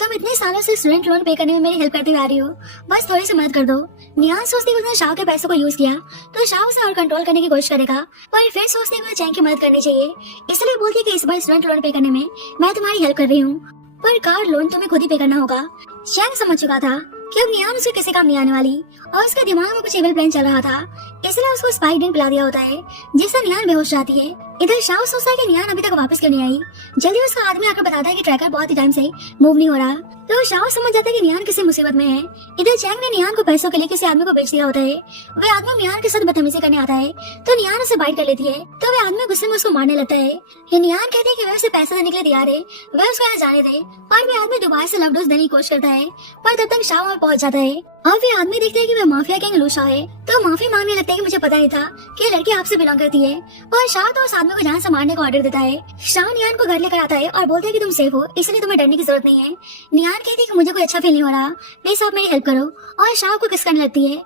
तुम इतने सालों से स्टूडेंट लोन पे करने में मेरी हेल्प करती हुई आ रही हो, बस थोड़ी सी मदद कर दो। निहान सोचती है उसने शाओ के पैसों को यूज किया तो शाओ उसे और कंट्रोल करने की कोशिश करेगा, पर फिर सोचती है चैंग की मदद करनी चाहिए, इसलिए बोलती है कि इस बार स्टूडेंट लोन पे करने में मैं तुम्हारी हेल्प कर रही हूँ, पर कार लोन तुम्हें खुद ही पे करना होगा। चैंग समझ चुका था कि अब निहान उसे किसी काम नहीं आने वाली और उसके दिमाग में कुछ इविल प्लान चल रहा था, इसलिए उसको स्पाइक ड्रिंक पिला दिया होता है जिससे निहान बेहोश जाती है। इधर शाओ सोचता है कि निहान अभी तक वापस क्यों नहीं आई। जल्दी उसका आदमी आकर बताता है कि ट्रैकर बहुत ही टाइम से मूव नहीं हो रहा, तो शाओ समझ जाता है कि निहान किसी मुसीबत में है। इधर चैंग ने निहान को पैसों के लिए किसी आदमी को बेच दिया होता है। वह आदमी निहान के साथ बदतमीजी करने आता है तो निहान उसे बाइट कर लेती है, तो वह आदमी गुस्से में उसको मारने लगता है। निहान कहते हैं कि वह उसे पैसे देने के लिए तैयार है, वह उसको यहाँ जाने दे, पर वह आदमी दोबारा से लव डोज देने की कोशिश करता है, पर तब तक शाओ वहाँ पहुंच जाता है। अब वे आदमी देखते हैं कि वह माफिया गैंग लूशा है, तो माफी मांगने लगता है कि मुझे पता नहीं था कि लड़की आपसे बिलोंग करती है, और शाह तो उस आदमी को जान से मारने का ऑर्डर देता है। शाह निहान को घर लेकर आता है और बोलता है कि तुम सेफ हो, इसलिए तुम्हें डरने की जरूरत नहीं है। निहान कहती है कि मुझे कोई अच्छा फील नहीं हो रहा, प्लीज आप मेरी हेल्प करो, और शाह को किस करने लगती है,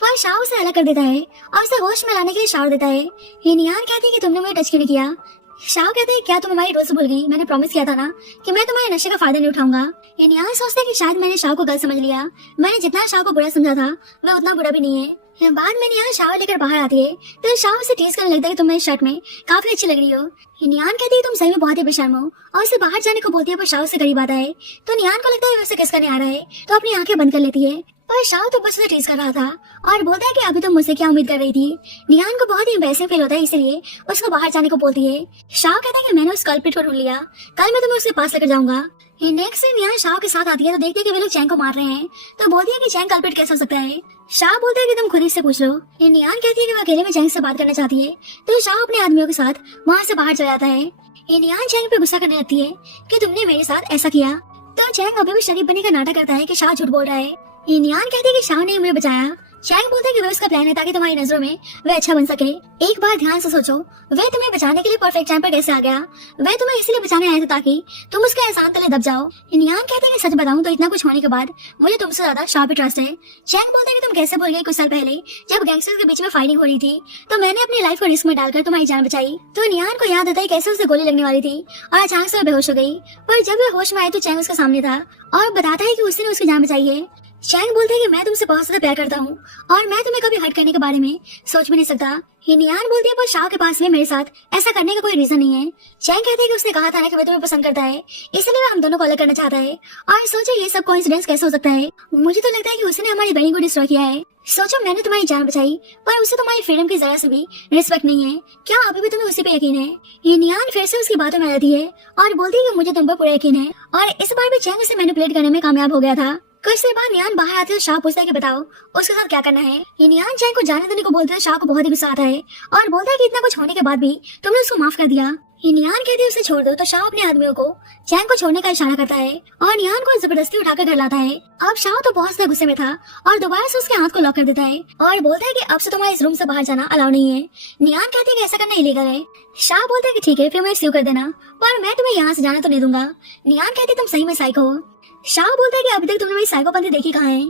पर शाह उसे अलग कर देता है और उसे होश में लाने के लिए शावर देता है। निहान कहती है कि तुमने मुझे टच क्यों नहीं किया? शाह कहते हैं क्या तुम हमारी रोज भूल गई? मैंने प्रॉमिस किया था ना कि मैं तुम्हारे नशे का फायदा नहीं उठाऊंगा। निहान सोचते हैं कि शायद मैंने शाह को गलत समझ लिया, मैंने जितना शाह को बुरा समझा था वह उतना बुरा भी नहीं है। बाद में निहान शावर लेकर बाहर आती है तो शाह उसे टीज करने लगता है कि तुम मेरी शर्ट में काफी अच्छी लग रही हो। निहान कहती है तुम सही में बहुत ही बेशर्म हो, और उसे बाहर जाने को बोलती है, पर शाह से करीब आता है तो निहान को लगता है उसे किस करने आ रहा है, तो अपनी आंखें बंद कर लेती है, पर शाह तो बस उसे टीज कर रहा था और बोलता है कि अभी तुम मुझसे क्या उम्मीद कर रही थी। निहान को बहुत ही एम्बैरेसिंग फील होता है, इसलिए उसको बाहर जाने को बोलती है। शाह कहता है कि मैंने उस कल्प्रिट को ढूंढ लिया, कल मैं तुम्हें उसके पास लेकर जाऊंगा। नेक्स्ट डे निहान शाह के साथ आती है तो देखते हैं कि वे लोग चैंग को मार रहे हैं, तो बोलती है कि चैंग कल्प्रिट कैसे हो सकता है। शाह बोलते हैं कि तुम खुद ही से पूछ लो। निहान कहती है कि वो अकेले में चैंग से बात करना चाहती है, तो शाह अपने आदमियों के साथ वहाँ से बाहर चला जाता है। निहान चैंग पे गुस्सा करने लगती है कि तुमने मेरे साथ ऐसा किया, तो चैंग अभी भी शरीफ बनने का नाटक करता है कि शाह झूठ बोल रहा है। निहान कहती है कि शाह ने मुझे बचाया। चैंग बोलता है कि वह उसका प्लान है ताकि तुम्हारी नजरों में वह अच्छा बन सके। एक बार ध्यान से सोचो, वह तुम्हें बचाने के लिए परफेक्ट टाइम पर कैसे आ गया? वह तुम्हें इसलिए बचाने आया था ताकि तुम उसके एहसान तले दब जाओ। निहान कहते हैं कि सच बताऊं तो इतना कुछ होने के बाद मुझे तुमसे ज्यादा शाह पे ट्रस्ट है। चैंग बोलता है कि तुम कैसे भूल गई कुछ साल पहले जब गैंगस्टर्स के बीच में फाइटिंग हो रही थी, तो मैंने अपनी लाइफ को रिस्क में डालकर तुम्हारी जान बचाई। तो निहान को याद आता है कैसे उसे गोली लगने वाली थी और अचानक से वह बेहोश हो गई, पर जब वह होश में आई तो चैंग उसके सामने था और बताता है कि उसने उसकी जान बचाई है। चैंग बोलता है कि मैं तुमसे बहुत ज्यादा प्यार करता हूँ और मैं तुम्हें कभी हर्ट करने के बारे में सोच भी नहीं सकता। निहान बोलती है पर शाह के पास में मेरे साथ ऐसा करने का कोई रीजन नहीं है। चैंग कहते हैं कि उसने कहा था ना कि वह तुम्हें पसंद करता है, इसलिए वह हम दोनों को अलग करना चाहता है, और सोचो ये सब कोइंसिडेंस कैसे हो सकता है? मुझे तो लगता है कि उसने हमारी बहन को डिस्ट्रॉय किया है। सोचो मैंने तुम्हारी जान बचाई, पर उसे तुम्हारी फ्रीडम की जरा से भी रिस्पेक्ट नहीं है। क्या अभी भी तुम्हें उसी पे यकीन है? निहान फिर से उसकी बातों में आ जाती है और बोलती है कि मुझे तुम पर पूरा यकीन है, और इस बार भी चैंग उसे मैनिपुलेट करने में कामयाब हो गया था। कुछ देर बाद निहान बाहर आते तो शाह पूछता है कि बताओ उसके साथ क्या करना है। निहान चैंग को जाने देने को बोलते हैं, शाह को बहुत ही गुस्सा आता है और बोलता है कि इतना कुछ होने के बाद भी तुमने उसको माफ कर दिया। नियान कहती है उसे छोड़ दो, तो शाह अपने आदमियों को चैंग को छोड़ने का इशारा करता है और नियान को जबरदस्ती उठाकर घर लाता है। अब शाह तो बहुत ज्यादा गुस्से में था और दोबारा से उसके हाथ को लॉक कर देता है और बोलता है कि अब से तुम्हारे इस रूम से बाहर जाना अलाउ नहीं है। नियान कहती है कि ऐसा करना इलीगल है। शाह बोलता है कि ठीक है, फिर मुझे सीव कर देना, पर मैं तुम्हें यहाँ से जाने तो नहीं दूंगा। नियान कहती है तुम सही में साइको हो। शाह बोलता है कि अभी तक तुमने मेरी साइकोपंथी देखी कहाँ है।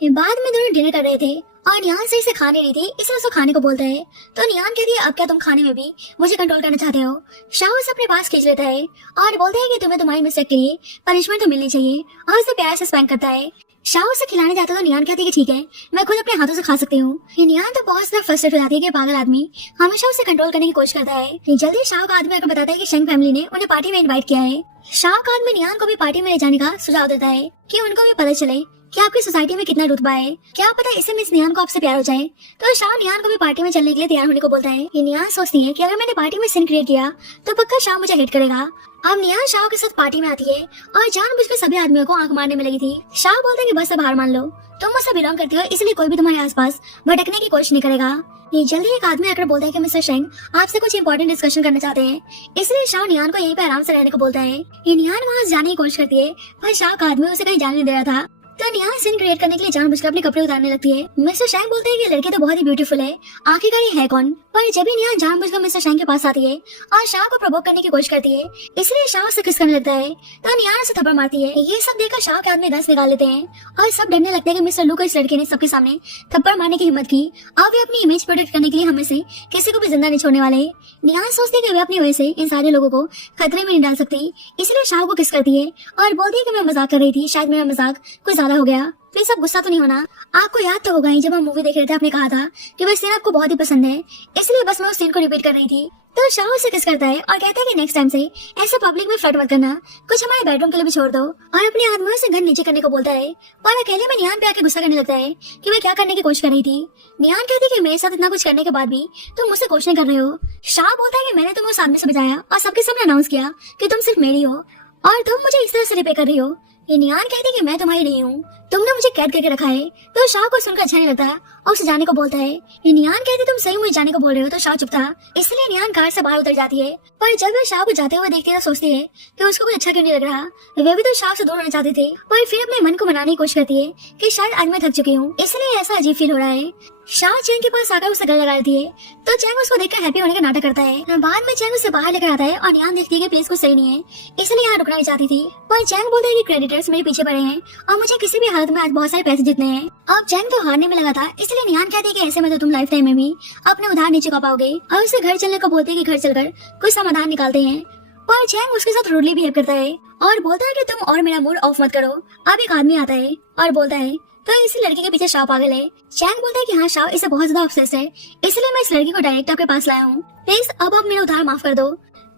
बाद में दोनों डिनर कर रहे थे और नियान से इसे खा नहीं रही थी, इसलिए उसको खाने को बोलता है। तो नियान कहती है अब क्या तुम खाने में भी मुझे कंट्रोल करना चाहते हो। शाह उसे अपने पास खींच लेता है और बोलता है कि तुम्हें तुम्हारी मिस्टेक के लिए पनिशमेंट तो मिलनी चाहिए और उसे प्यार से स्पैंक करता है। शाह उसे खिलाने जाता है तो नियान कहती है कि ठीक है, मैं खुद अपने हाथों से खा सकती हूँ। नियान तो बहुत ज्यादा फ्रस्ट्रेट हो जाती है कि पागल आदमी हमेशा उसे कंट्रोल करने की कोशिश करता है। जल्दी शाह का आदमी आकर बताता है कि शेंग फैमिली ने उन्हें पार्टी में इनवाइट किया है। शाह का आदमी नियान को भी पार्टी में ले जाने का सुझाव देता है कि उनको भी पता चले कि आपकी सोसाइटी में कितना रुतबा है, क्या पता इससे मिस नियान को आपसे प्यार हो जाए। तो शाह नियान को भी पार्टी में चलने के लिए तैयार होने को बोलता है। नियान सोचती है कि अगर मैंने पार्टी में सीन क्रिएट किया तो पक्का शाह मुझे हिट करेगा। अब नियान शाह के साथ पार्टी में आती है और जानबूझकर सभी आदमियों को आंख मारने में लगी थी। शाह बोलता है कि बस अब हार मान लो, तुम मुझसे बिलोंग करती हो, इसलिए कोई भी तुम्हारे आसपास भटकने की कोशिश नहीं करेगा। ये जल्दी एक आदमी आकर बोलता है कि मिस्टर शेंग आपसे कुछ इंपॉर्टेंट डिस्कशन करना चाहते हैं, इसलिए शाह नियान को यहीं पे आराम से रहने को बोलता है। ये नियान वहाँ जाने की कोशिश करती है पर शाह का आदमी उसे कहीं जाने नहीं दे रहा था। तो नियान सीन क्रिएट करने के लिए जानबूझकर अपने कपड़े उतारने लगती है। मिस्टर शेंग बोलते हैं कि लड़की तो बहुत ही ब्यूटीफुल है, आखिरकार ये है कौन। पर जब भी नियान जानबूझकर मिस्टर शेंग के पास आती है और शाह को प्रोवोक करने की कोशिश करती है, इसलिए शाह उसे किस करने लगता है। तो नियान उसे थप्पड़ मारती है। ये सब देखकर शाह के आदमी दस निकाल लेते हैं और सब डरने लगते हैं कि मिस्टर लू को इस लड़के ने सबके सामने थप्पड़ मारने की हिम्मत की। अब वे अपनी इमेज प्रोटेक्ट करने के लिए हमें से किसी को भी जिंदा नहीं छोड़ने वाले। नियान सोचती है कि वे अपनी वजह से इन सारे लोगों को खतरे में नहीं डाल सकती, इसलिए शाह को किस करती है और बोलती है कि मैं मजाक कर रही थी, शायद मेरा मजाक कुछ ज्यादा हो गया, प्लीज सब गुस्सा तो नहीं होना। आपको याद तो होगा ही जब हम मूवी देख रहे थे आपने कहा था कि वह सीन आपको बहुत ही पसंद है, इसलिए बस मैं उस सीन को रिपीट कर रही थी। तो शाह उसे किस करता है और कहता है कि नेक्स्ट टाइम से ऐसे पब्लिक में फ्लर्ट मत करना, कुछ हमारे बेडरूम के लिए भी छोड़ दो, और अपने आदमियों से गन नीचे करने को बोलता है। और अकेले में नियान पे आके गुस्सा करने लगता है कि वह क्या करने की कोशिश कर रही थी। नियान कहती है कि मेरे साथ इतना कुछ करने के बाद भी तुम मुझसे क्वेश्चन कर रहे हो। शाह बोलता है कि मैंने तुम्हें उस आदमी से बचाया और सबके सामने अनाउंस किया कि तुम सिर्फ मेरी हो और तुम मुझे इस तरह से रिपे कर रही हो। ये नियान कहती है कि मैं तुम्हारी नहीं हूँ, तुमने मुझे कैद करके रखा है। तो शाह को सुनकर अच्छा नहीं लगता और उसे जाने को बोलता है। ये नियान कहती तुम सही मुझे जाने को बोल रहे हो। तो शाह चुप था, इसलिए नियान कार से बाहर उतर जाती है। पर जब वह शाह को जाते हुए देखती है तो सोचती है कि उसको कुछ अच्छा क्यों नहीं लग रहा। वे भी तो शाह से दूर होना चाहते थे, पर फिर अपने मन को मनाने की कोशिश करती है कि शायद आज मैं थक चुकी हूँ, इसलिए ऐसा अजीब फील हो रहा है। शाह चैंग के पास आकर उसे गले लगा देती है, तो चैंग उसको देखकर हैप्पी होने का नाटक करता है। बाद में चैंग उसे बाहर लेकर आता है और नियान देखती है कि प्लेस कुछ सही नहीं है, इसलिए यहाँ रुकना नहीं चाहती थी। पर चैंग बोलता है कि क्रेडिटर्स मेरे पीछे पड़े हैं और मुझे किसी भी हालत में आज बहुत सारे पैसे जीतने हैं। अब चैंग तो हारने में लगा था, इसलिए नियान कहती है कि ऐसे में तो तुम लाइफ टाइम में भी अपने उधार नहीं चुका पाओगे, और उसे घर चलने को बोलते हैं कि घर चलकर कुछ समाधान निकालते हैं। पर चैंग उसके साथ रूडली बिहेव करता है और बोलता है कि तुम और मेरा मूड ऑफ मत करो। अब एक आदमी आता है और बोलता है तो इसी लड़की के पीछे शाह पागल है। चैंग बोलता है कि हाँ शाह इसे बहुत ज्यादा ऑब्सेस्ड है, इसलिए मैं इस लड़की को डायरेक्ट आपके पास लाया हूँ, प्लीज अब आप मेरा उधार माफ कर दो।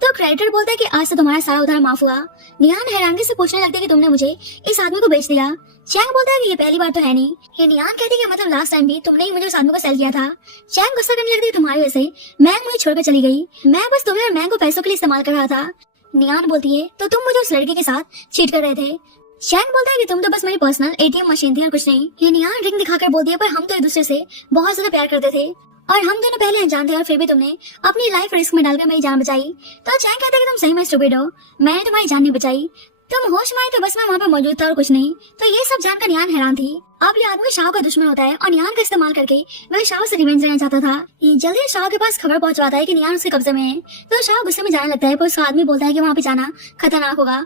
तो क्रेडिटर बोलता है कि आज से तुम्हारा सारा उधार माफ हुआ। नियान हैरानगी से पूछने लगता है कि तुमने मुझे इस आदमी को बेच दिया। चैंग बोलता है कि ये पहली बार तो है नहीं। ये नियान कहती है कि मतलब लास्ट टाइम भी तुमने ही मुझे उस आदमी को सेल किया था। चैंग गुस्सा करने लगती है तुम्हारी वजह से मैंग मुझे छोड़कर चली गई, मैं बस तुम्हें और मैंग को पैसों के लिए इस्तेमाल कर रहा था। नियान बोलती है तो तुम मुझे उस लड़के के साथ चीट कर रहे थे। चैंग बोलता है कि तुम तो बस मेरी पर्सनल एटीएम मशीन थी और कुछ नहीं। ये नियान रिंग दिखाकर बोलती है पर हम तो एक दूसरे से बहुत ज्यादा प्यार करते थे और हम दोनों पहले अनजान थे और फिर भी तुमने अपनी लाइफ रिस्क में डालकर मेरी जान बचाई। तो चैंग कहता है कि तुम सही में स्टूपिड हो, मैंने तुम्हारी जान नहीं बचाई, तुम होश में आए तो बस मैं वहाँ पे मौजूद था और कुछ नहीं। तो ये सब जानकर नियान हैरान थी। अब ये आदमी शाह का दुश्मन होता है और नियान का इस्तेमाल करके वह शाह से रिवेंज लेना चाहता था। जल्दी शाह के पास खबर पहुंचवाता है कि नियान उसके कब्जे में है। तो शाह गुस्से में जाने लगता है, पर उसका आदमी बोलता है कि वहाँ पे जाना खतरनाक होगा,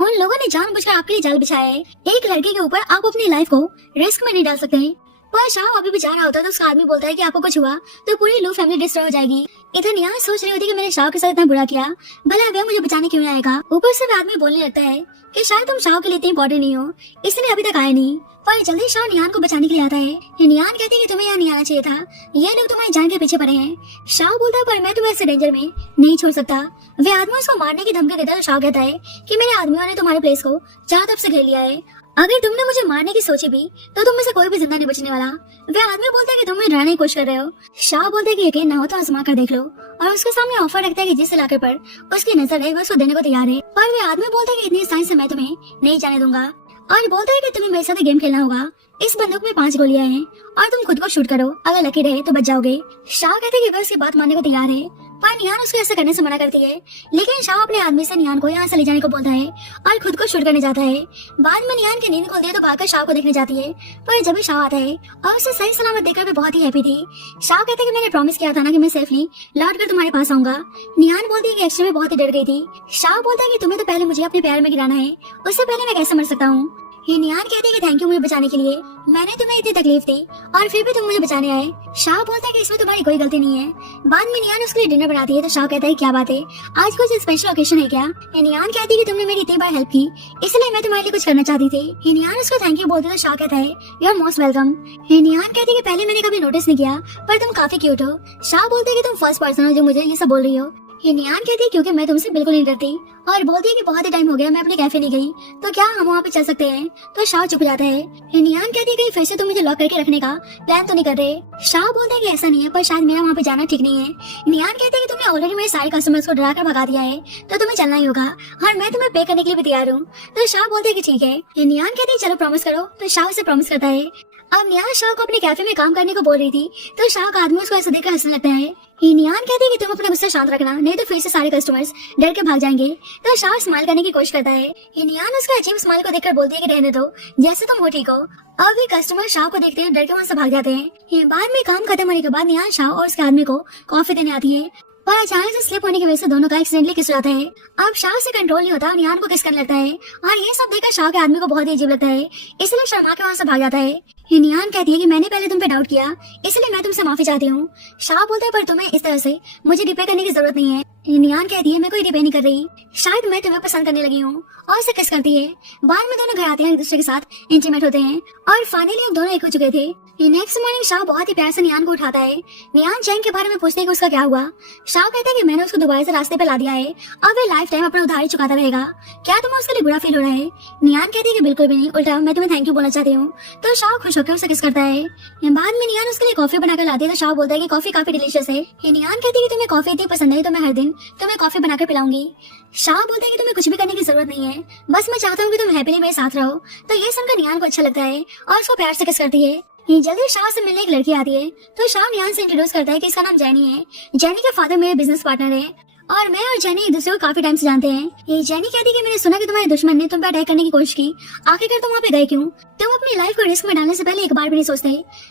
उन लोगों ने जानबूझकर आपके लिए जाल बिछाया है, एक लड़के के ऊपर आप अपनी लाइफ को रिस्क में नहीं डाल सकते। पर शाह अभी भी जा रहा होता है तो उसका आदमी बोलता है कि आपको कुछ हुआ तो पूरी लू फैमिली डिस्ट्रॉय हो जाएगी। इधर नियान सोच रही होती है कि मैंने शाह के साथ इतना बुरा किया, भला वह मुझे बचाने क्यों नहीं आएगा। ऊपर से आदमी बोलने लगता है कि शायद तुम शाह के लिए इतनी इंपॉर्टेंट नहीं हो, इसलिए अभी तक आए नहीं। पर जल्दी शाह नियान को बचाने के लिए आता है। नियान कहते हैं कि तुम्हें यहाँ नहीं आना चाहिए था, ये लोग तुम्हारी जान के पीछे पड़े हैं। शाह बोलता है पर मैं तुम्हें ऐसे डेंजर में नहीं छोड़ सकता। वे आदमी उसको मारने की धमकी देता है तो शाह कहता है कि मेरे आदमियों ने तुम्हारे प्लेस को चारों तरफ से घेर लिया है, अगर तुमने मुझे मारने की सोची भी तो तुम में से कोई भी जिंदा नहीं बचने वाला। वे आदमी बोलता है कि तुम मुझे डराने की कोशिश कर रहे हो। शाह बोलते है कि यकीन ना हो तो आजमा कर देख लो, और उसके सामने ऑफर रखता है कि जिस इलाके पर उसकी नजर है वो उसको देने को तैयार है। पर वे आदमी बोलता है कि इतनी आसानी से मैं तुम्हें नहीं जाने दूंगा, और बोलता है कि तुम्हें मेरे साथ गेम खेलना होगा। इस बंदूक में 5 गोलियां हैं और तुम खुद को शूट करो, अगर लकी रहे तो बच जाओगे। शाह कहते हैं कि वह उसकी बात मानने को तैयार है, पर नियान उसको ऐसा करने से मना करती है। लेकिन शाह अपने आदमी से नियान को यहाँ से ले जाने को बोलता है और खुद को शूट करने जाता है। बाद में नियान की नींद खुलती है तो भागकर शाह को देखने जाती है, पर जब भी शाह आता है और उसे सही सलामत देखकर भी बहुत ही हैप्पी थी। शाह कहते हैं कि मैंने प्रॉमिस किया था ना कि मैं सेफली लौट कर तुम्हारे पास आऊंगा। नियान बोलती है कि एक्चुअली में बहुत ही डर गई थी। शाह बोलता है कि तुम्हें तो पहले मुझे अपने प्यार में गिराना है, उससे पहले मैं कैसे मर सकता हूँ। नियान कहती है कि थैंक यू मुझे बचाने के लिए, मैंने तुम्हें इतनी तकलीफ दी और फिर भी तुम मुझे बचाने आए। शाह बोलता है कि इसमें तुम्हारी कोई गलती नहीं है। बाद में नियान उसके लिए डिनर बनाती है तो शाह कहता है क्या बात है, आज कुछ स्पेशल ओकेशन है क्या। नियान कहती है कि तुमने मेरी इतनी बार हेल्प की इसलिए मैं तुम्हारे लिए कुछ करना चाहती थी। नियान उसको थैंक यू बोलती है तो शाह कहता है यू आर मोस्ट वेलकम। नियान कहती है कि पहले मैंने कभी नोटिस नहीं किया पर तुम काफी क्यूट हो। शाह बोलते है कि तुम फर्स्ट पर्सन हो जो मुझे ये सब बोल रही हो। नियान कहती है क्योंकि मैं तुमसे बिल्कुल नहीं डरती और बोलती है कि बहुत ही टाइम हो गया मैं अपने कैफे नहीं गई, तो क्या हम वहाँ पे चल सकते हैं। तो शाह चुप जाता है। नियान कहती है कि फिर से तुम मुझे लॉक करके रखने का प्लान तो नहीं कर रहे। शाह बोलता है कि ऐसा नहीं है पर शायद मेरा वहाँ पे जाना ठीक नहीं है। नियान कहती है कि तुमने ऑलरेडी मेरे सारे कस्टमर्स को डरा कर भगा दिया है तो तुम्हें चलना ही होगा और मैं तुम्हें पे करने के लिए भी तैयार हूँ। तो शाह बोलते है कि ठीक है। नियान कहती है चलो प्रॉमिस करो, तो शाह उसे प्रॉमिस करता है। अब नियान शाह को अपने कैफे में काम करने को बोल रही थी तो शाह का आदमी उसको ऐसा देखकर हंसने लगता है। नियान कहती है कि तुम अपना गुस्सा शांत रखना नहीं तो फिर से सारे कस्टमर्स डर के भाग जाएंगे। तो शाह स्माइल करने की कोशिश करता है। नियान उसके अजीब स्माइल को देखकर बोलती है कि रहने दो, जैसे तुम हो ठीक हो। अब भी कस्टमर शाह को देखते हैं डर के वहाँ से भाग जाते हैं। बाद में काम खत्म होने के बाद नियान शाह और उसके आदमी को कॉफी देने आती है पर अचानक से स्लिप होने की वजह से दोनों का एक्सीडेंटली किस हो जाता है। अब शाह से कंट्रोल नहीं होता, नियान को किस करने लगता है और ये सब देखकर शाह के आदमी को बहुत ही अजीब लगता है, इसलिए शर्मा के वहाँ से भाग जाता है। नियान कहती है कि मैंने पहले तुम पे डाउट किया इसलिए मैं तुमसे माफी चाहती हूँ। शाह बोलता है पर तुम्हें इस तरह से मुझे रिपेयर करने की जरूरत नहीं है। नियान कहती है मैं कोई रिपेयर नहीं कर रही, शायद मैं तुम्हें पसंद करने लगी हूँ और उसे किस करती है। बाद में दोनों घर आते हैं, एक दूसरे के साथ इंटीमेट होते हैं और फाइनली अब दोनों एक हो चुके थे। नेक्स्ट मॉर्निंग शाह बहुत ही प्यार से नियान को उठाता है। नियान चैंग के बारे में पूछते हैं कि उसका क्या हुआ। शाह कहता है कि मैंने उसको दोबारा से रास्ते पे ला दिया है, अब वे लाइफ टाइम अपना उधारी चुकाता रहेगा। क्या तुम्हें उसके लिए बुरा फील हो रहा है। नियान कहती है कि बिल्कुल भी नहीं, उल्टा मैं तुम्हें थैंक यू बोलना चाहती हूँ। तो शाह खुश होकर उसे किस करता है। बाद में नियान उसके लिए कॉफी बनाकर लाती है तो शाह बोलता है कि कॉफी काफी डिलीशियस है। नियान कहती है कि तुम्हें कॉफी इतनी पसंद है तो मैं हर दिन तुम्हें कॉफी बनाकर पिलाऊंगी। शाह बोलते हैं कि तुम्हें कुछ भी करने की जरूरत नहीं है, बस मैं चाहता हूँ कि तुम हैप्पीली मेरे साथ रहो। तो ये सुनकर नियान को अच्छा लगता है और उसको प्यार से किस करती है। जल्दी शाह से मिलने एक लड़की आती है तो शाह नियान से इंट्रोड्यूस करता है कि इसका नाम जैनी है। जैनी के फादर मेरे बिजनेस पार्टनर है और मैं और जैनी एक दूसरे को काफी टाइम से जानते हैं। ये जैनी कहती है कि मैंने सुना कि तुम्हारे दुश्मन ने तुम पर अटैक करने की कोशिश की, आखिरकार तुम वहाँ पे गए क्यों। तुम अपनी लाइफ को रिस्क में डालने से पहले एक बार भी नहीं सोचते।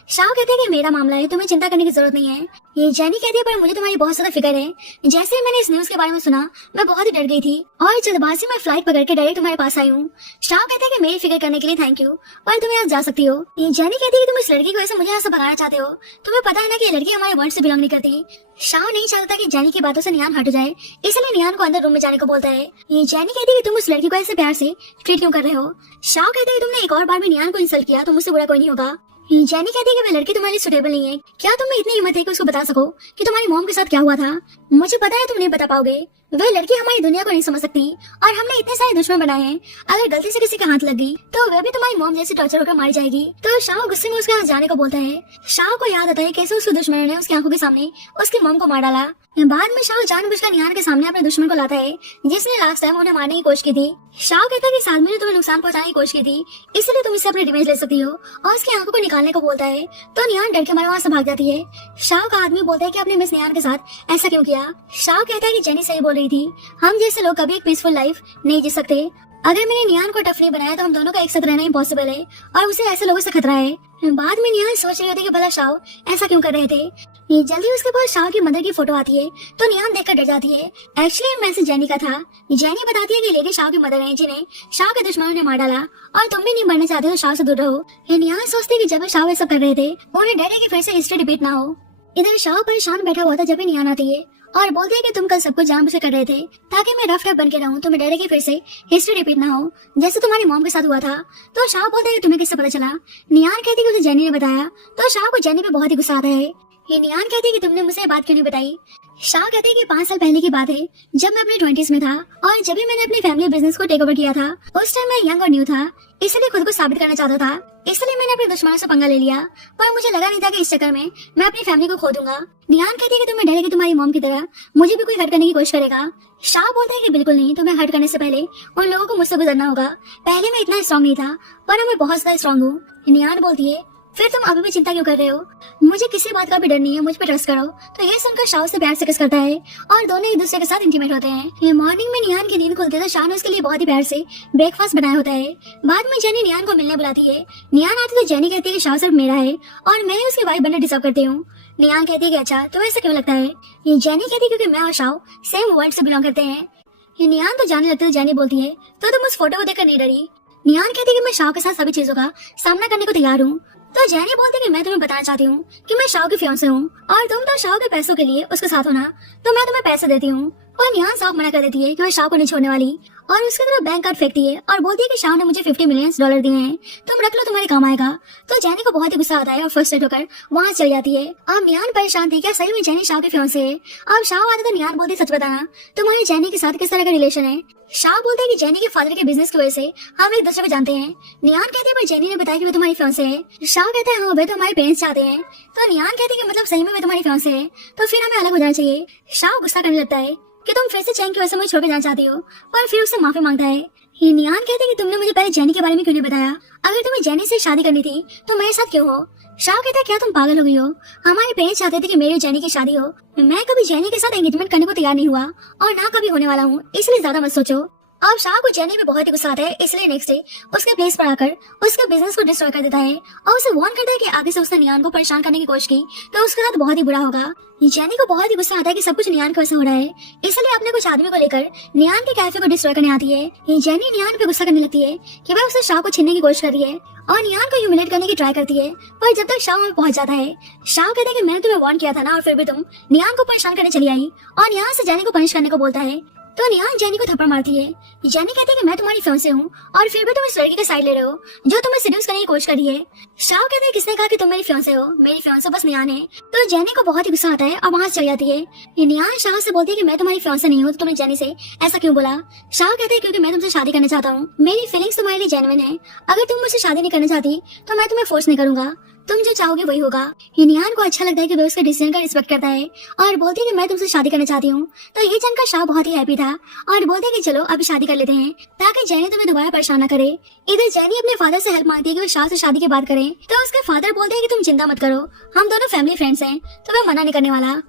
शाह कहते हैं कि मेरा मामला है, तुम्हें चिंता करने की जरूरत नहीं है। ये जैनी कहती है पर मुझे तुम्हारी बहुत ज्यादा फिक्र है। जैसे ही मैंने इस न्यूज के बारे में सुना मैं बहुत ही डर गई थी और जल्दबाजी में फ्लाइट पकड़ के डायरेक्ट तुम्हारे पास आई हूँ। शाह कहते हैं कि मेरी फिक्र करने के लिए थैंक यू, पर तुम यहाँ जा सकती हो। ये जैनी कहती है कि तुम इस लड़की को ऐसे मुझे यहाँ से भगाना चाहते हो, तुम्हें पता है ना कि ये लड़की हमारे वर्ल्ड से बिलोंग नहीं करती। शाह नहीं चाहता कि जैनी की बातों से नियान हट जाए, इसलिए नियान को अंदर रूम में जाने को बोलता है। ये जैनी कहती है कि तुम उस लड़की को ऐसे प्यार से ट्रीट क्यों कर रहे हो। शाह कहता है कि तुमने एक और बार भी नियान को इंसल्ट किया तो मुझसे बुरा कोई नहीं होगा। जैनी कहती है कि वह लड़की तुम्हारे लिए सुटेबल नहीं है। क्या तुम में इतनी हिम्मत है कि उसको बता सको कि तुम्हारी मॉम के साथ क्या हुआ था। मुझे पता है तुम नहीं बता पाओगे, वह लड़की हमारी दुनिया को नहीं समझ सकती और हमने इतने सारे दुश्मन बनाए हैं, अगर गलती से किसी के हाथ लग गई तो वह भी तुम्हारी मॉम जैसे टॉर्चर होकर मारी जाएगी। तो शाह गुस्से में उसके यहाँ जाने को बोलता है। शाह को याद आता है कैसे उसके दुश्मनों ने उसकी आंखों के सामने उसकी मॉम को मार डाला। बाद में शाह जानबूझकर नियान के सामने अपने दुश्मन को लाता है जिसने लास्ट टाइम उन्हें मारने की कोशिश की थी। शाह कहता है कि इस आदमी ने तुम्हें नुकसान पहुंचाने की कोशिश की थी, इसलिए तुम इससे अपनी रिवेंज ले सकती हो और उसकी आंखों को निकालने को बोलता है। तो नियान डर के मारे वहाँ से भाग जाती है। शाह का आदमी बोलता है कि आपने मिस नियान के साथ ऐसा क्यों किया। शाह कहता है कि जेनी सही बोल रही थी, हम जैसे लोग कभी एक पीसफुल लाइफ नहीं जी सकते। अगर मैंने नियान को टफ नहीं बनाया तो हम दोनों का एक साथ रहना इम्पॉसिबल है और उसे ऐसे लोगों से खतरा है। बाद में नियान सोच रही होती कि भला शाह ऐसा क्यों कर रहे थे। जल्दी उसके पास शाह की मदर की फोटो आती है तो नियान देखकर डर जाती है। एक्चुअली मैसेज जेनी का था। जेनी बताती है कि लेडी शाह की मदर है जिन्हें शाह के दुश्मनों ने मार डाला और तुम भी नहीं मरना चाहते तो शाह से दूर रहो। नियान सोचते है कि जब शाह ऐसा कर रहे थे उन्हें डर है कि फिर से हिस्ट्री रिपीट ना हो। इधर शाह परेशान बैठा हुआ था जब नियान आती है और बोलते हैं कि तुम कल सब कुछ जानबूझकर कर रहे थे ताकि मैं रफ टफ बन के रहूं, तुम्हें डर है कि फिर से हिस्ट्री रिपीट ना हो जैसे तुम्हारी मॉम के साथ हुआ था। तो शाह बोलते हैं कि तुम्हें किससे पता चला। नियान कहती है कि उसे जेनी ने बताया। तो शाह को जेनी पे बहुत ही गुस्सा आता है। ये नियान कहती है कि तुमने मुझसे बात क्यों नहीं बताई। शाह कहते हैं कि 5 साल पहले की बात है जब मैं अपने 20s में था और जब भी मैंने अपनी फैमिली बिजनेस को टेक ओवर किया था उस टाइम मैं यंग और न्यू था, इसलिए खुद को साबित करना चाहता था, इसलिए मैंने अपने दुश्मनों से पंगा ले लिया। पर मुझे लगा नहीं था कि इस चक्कर में मैं अपनी फैमिली को खो दूंगा। नियान कहती है कि तुम्हें डर है कि तुम्हारी मॉम की तरह मुझे भी कोई हर्ट करने की कोशिश करेगा। शाह बोलता है कि बिल्कुल नहीं, तुम्हें हर्ट करने से पहले उन लोगों को मुझसे गुजरना होगा। पहले मैं इतना स्ट्रॉन्ग नहीं था पर अब मैं बहुत ज्यादा स्ट्रॉन्ग हूँ। नियान बोलती है फिर तुम अभी भी चिंता क्यों कर रहे हो? मुझे किसी बात का भी डर नहीं है, मुझ पर ट्रस्ट करो। तो ये सुनकर शाओ से प्यार से किस करता है और दोनों एक दूसरे के साथ इंटीमेट होते हैं। ये मॉर्निंग में नियान की नींद खुलती है तो शाओ ने उसके लिए बहुत ही प्यार से ब्रेकफास्ट बनाया होता है। बाद में जेनी नियान को मिलने बुलाती है। नियान आती तो जेनी कहती है कि शाओ सिर्फ मेरा है और मैं ही उसकी वाइफ बनना डिजर्व करती हूँ। नियान कहती है कि अच्छा, तो ऐसा क्यों लगता है? ये जेनी कहती है क्योंकि मैं और शाओ सेम वर्ल्ड से बिलोंग करते हैं। ये नियान तो जाने लगती है। जेनी बोलती है तो तुम उस फोटो को देखकर नहीं डरी? नियान कहती है कि मैं शाओ के साथ सभी चीजों का सामना करने को तैयार हूँ। तो जेनी बोलती है कि मैं तुम्हें बताना चाहती हूँ कि मैं शाओ की फियांसे हूँ और तुम तो शाओ के पैसों के लिए उसके साथ होना, तो मैं तुम्हें पैसे देती हूँ। और नियान साफ मना कर देती है कि मैं शाओ को नहीं छोड़ने वाली और उसकी तरफ बैंक कार्ड फेंकती है और बोलती है कि शाओ ने मुझे $50 मिलियन दिए हैं, तुम रख लो, तुम्हारे काम आएगा। तो जेनी को बहुत ही गुस्सा आता है और फ्रस्ट्रेट होकर वहाँ चली जाती है। अब नियान परेशान थी, क्या सही में जेनी शाओ के फियांसे है? अब शाओ आता तो नियान बोलती सच बताना, तुम्हारी जेनी के साथ किस तरह का रिलेशन है? शाओ बोलते हैं कि जेनी के फादर के बिजनेस की वजह से हम एक दूसरे को जानते हैं। नियान कहते हैं पर जेनी ने बताया कि वो तुम्हारी फियांसे है। शाओ कहते हैं हाँ, वे तो हमारे पेरेंट्स चाहते हैं। तो नियान कहते हैं कि मतलब सही में वे तुम्हारी फियांसे है, तो फिर हमें अलग हो जाना चाहिए। शाओ गुस्सा करने लगता है कि तुम फिर से चैंग की वजह से मुझे छोड़ के जाना चाहती हो, पर फिर उससे माफी मांगता है। ये नियान कहते हैं कि तुमने मुझे पहले जेनी के बारे में क्यों नहीं बताया? अगर तुम्हें जेनी से शादी करनी थी तो मेरे साथ क्यों हो? शाओ कहता है क्या तुम पागल हो गई हो? हमारे पेरेंट्स चाहते थे कि मेरी जेनी की शादी हो। मैं कभी जेनी के साथ एंगेजमेंट करने को तैयार नहीं हुआ और ना कभी होने वाला हूँ, इसलिए ज्यादा मत सोचो। अब शाह को जेनी में बहुत ही गुस्सा आता है, इसलिए नेक्स्ट डे उसके प्लेस पर आकर उसके बिजनेस को डिस्ट्रॉय कर देता है और उसे वार्न करता है कि आगे से उसने नियान को परेशान करने की कोशिश की तो उसके साथ बहुत ही बुरा होगा। जेनी को बहुत ही गुस्सा आता है कि सब कुछ नियान की वजह से हो रहा है, इसलिए अपने कुछ आदमी को लेकर नियान के कैफे को डिस्ट्रॉय करने आती है। जेनी नियान पे गुस्सा करने लगती है कि वह उसे शाह को छीनने की कोशिश कर रही है और नियान को ह्यूमिलेट करने की ट्राई करती है, पर जब तक शाह वहां पहुंच जाता है, शाह कहता है कि मैंने तुम्हें वार्न किया था ना, और फिर भी तुम नियान को परेशान करने चली आई और नियान से जेनी को पनिश करने को बोलता है। तो नियान जेनी को थप्पड़ मारती है। जेनी कहती है कि मैं तुम्हारी फियांसे हूँ और फिर भी तुम इस लड़की का साइड ले रहे हो जो तुम्हें सीड्यूस करने की कोशिश कर रही है। शाह कहते हैं किसने कहा कि तुम मेरी फियांसे हो? मेरी फियांसे बस नियान है। तो जेनी को बहुत ही गुस्सा आता है और वहाँ चली जाती है। ये नियान शाह से बोलती है कि मैं तुम्हारी फियांसे नहीं हूँ, तो तुमने जेनी से ऐसा क्यों बोला? शाह कहते हैं क्योंकि मैं तुमसे शादी करना चाहता हूँ, मेरी फीलिंग्स तुम्हारे लिए जेन्युइन है। अगर तुम मुझसे शादी नहीं करना चाहती तो मैं तुम्हें फोर्स नहीं करूंगा, तुम जो चाहोगे वही होगा। ये नियान को अच्छा लगता है कि वो उसके डिसीजन का रिस्पेक्ट करता है और बोलती है कि मैं तुमसे शादी करना चाहती हूँ। तो ये जानकर शाह बहुत ही हैप्पी था और बोलते हैं कि चलो अभी शादी कर लेते हैं ताकि जेनी तुम्हें दोबारा परेशान न करे। इधर जेनी अपने फादर से हेल्प मांगती है कि वो शाह से शादी की बात करें, तो उसके फादर बोलते हैं कि तुम चिंता मत करो, हम दोनों फैमिली फ्रेंड्स हैं, तो वह मना नहीं करने वाला।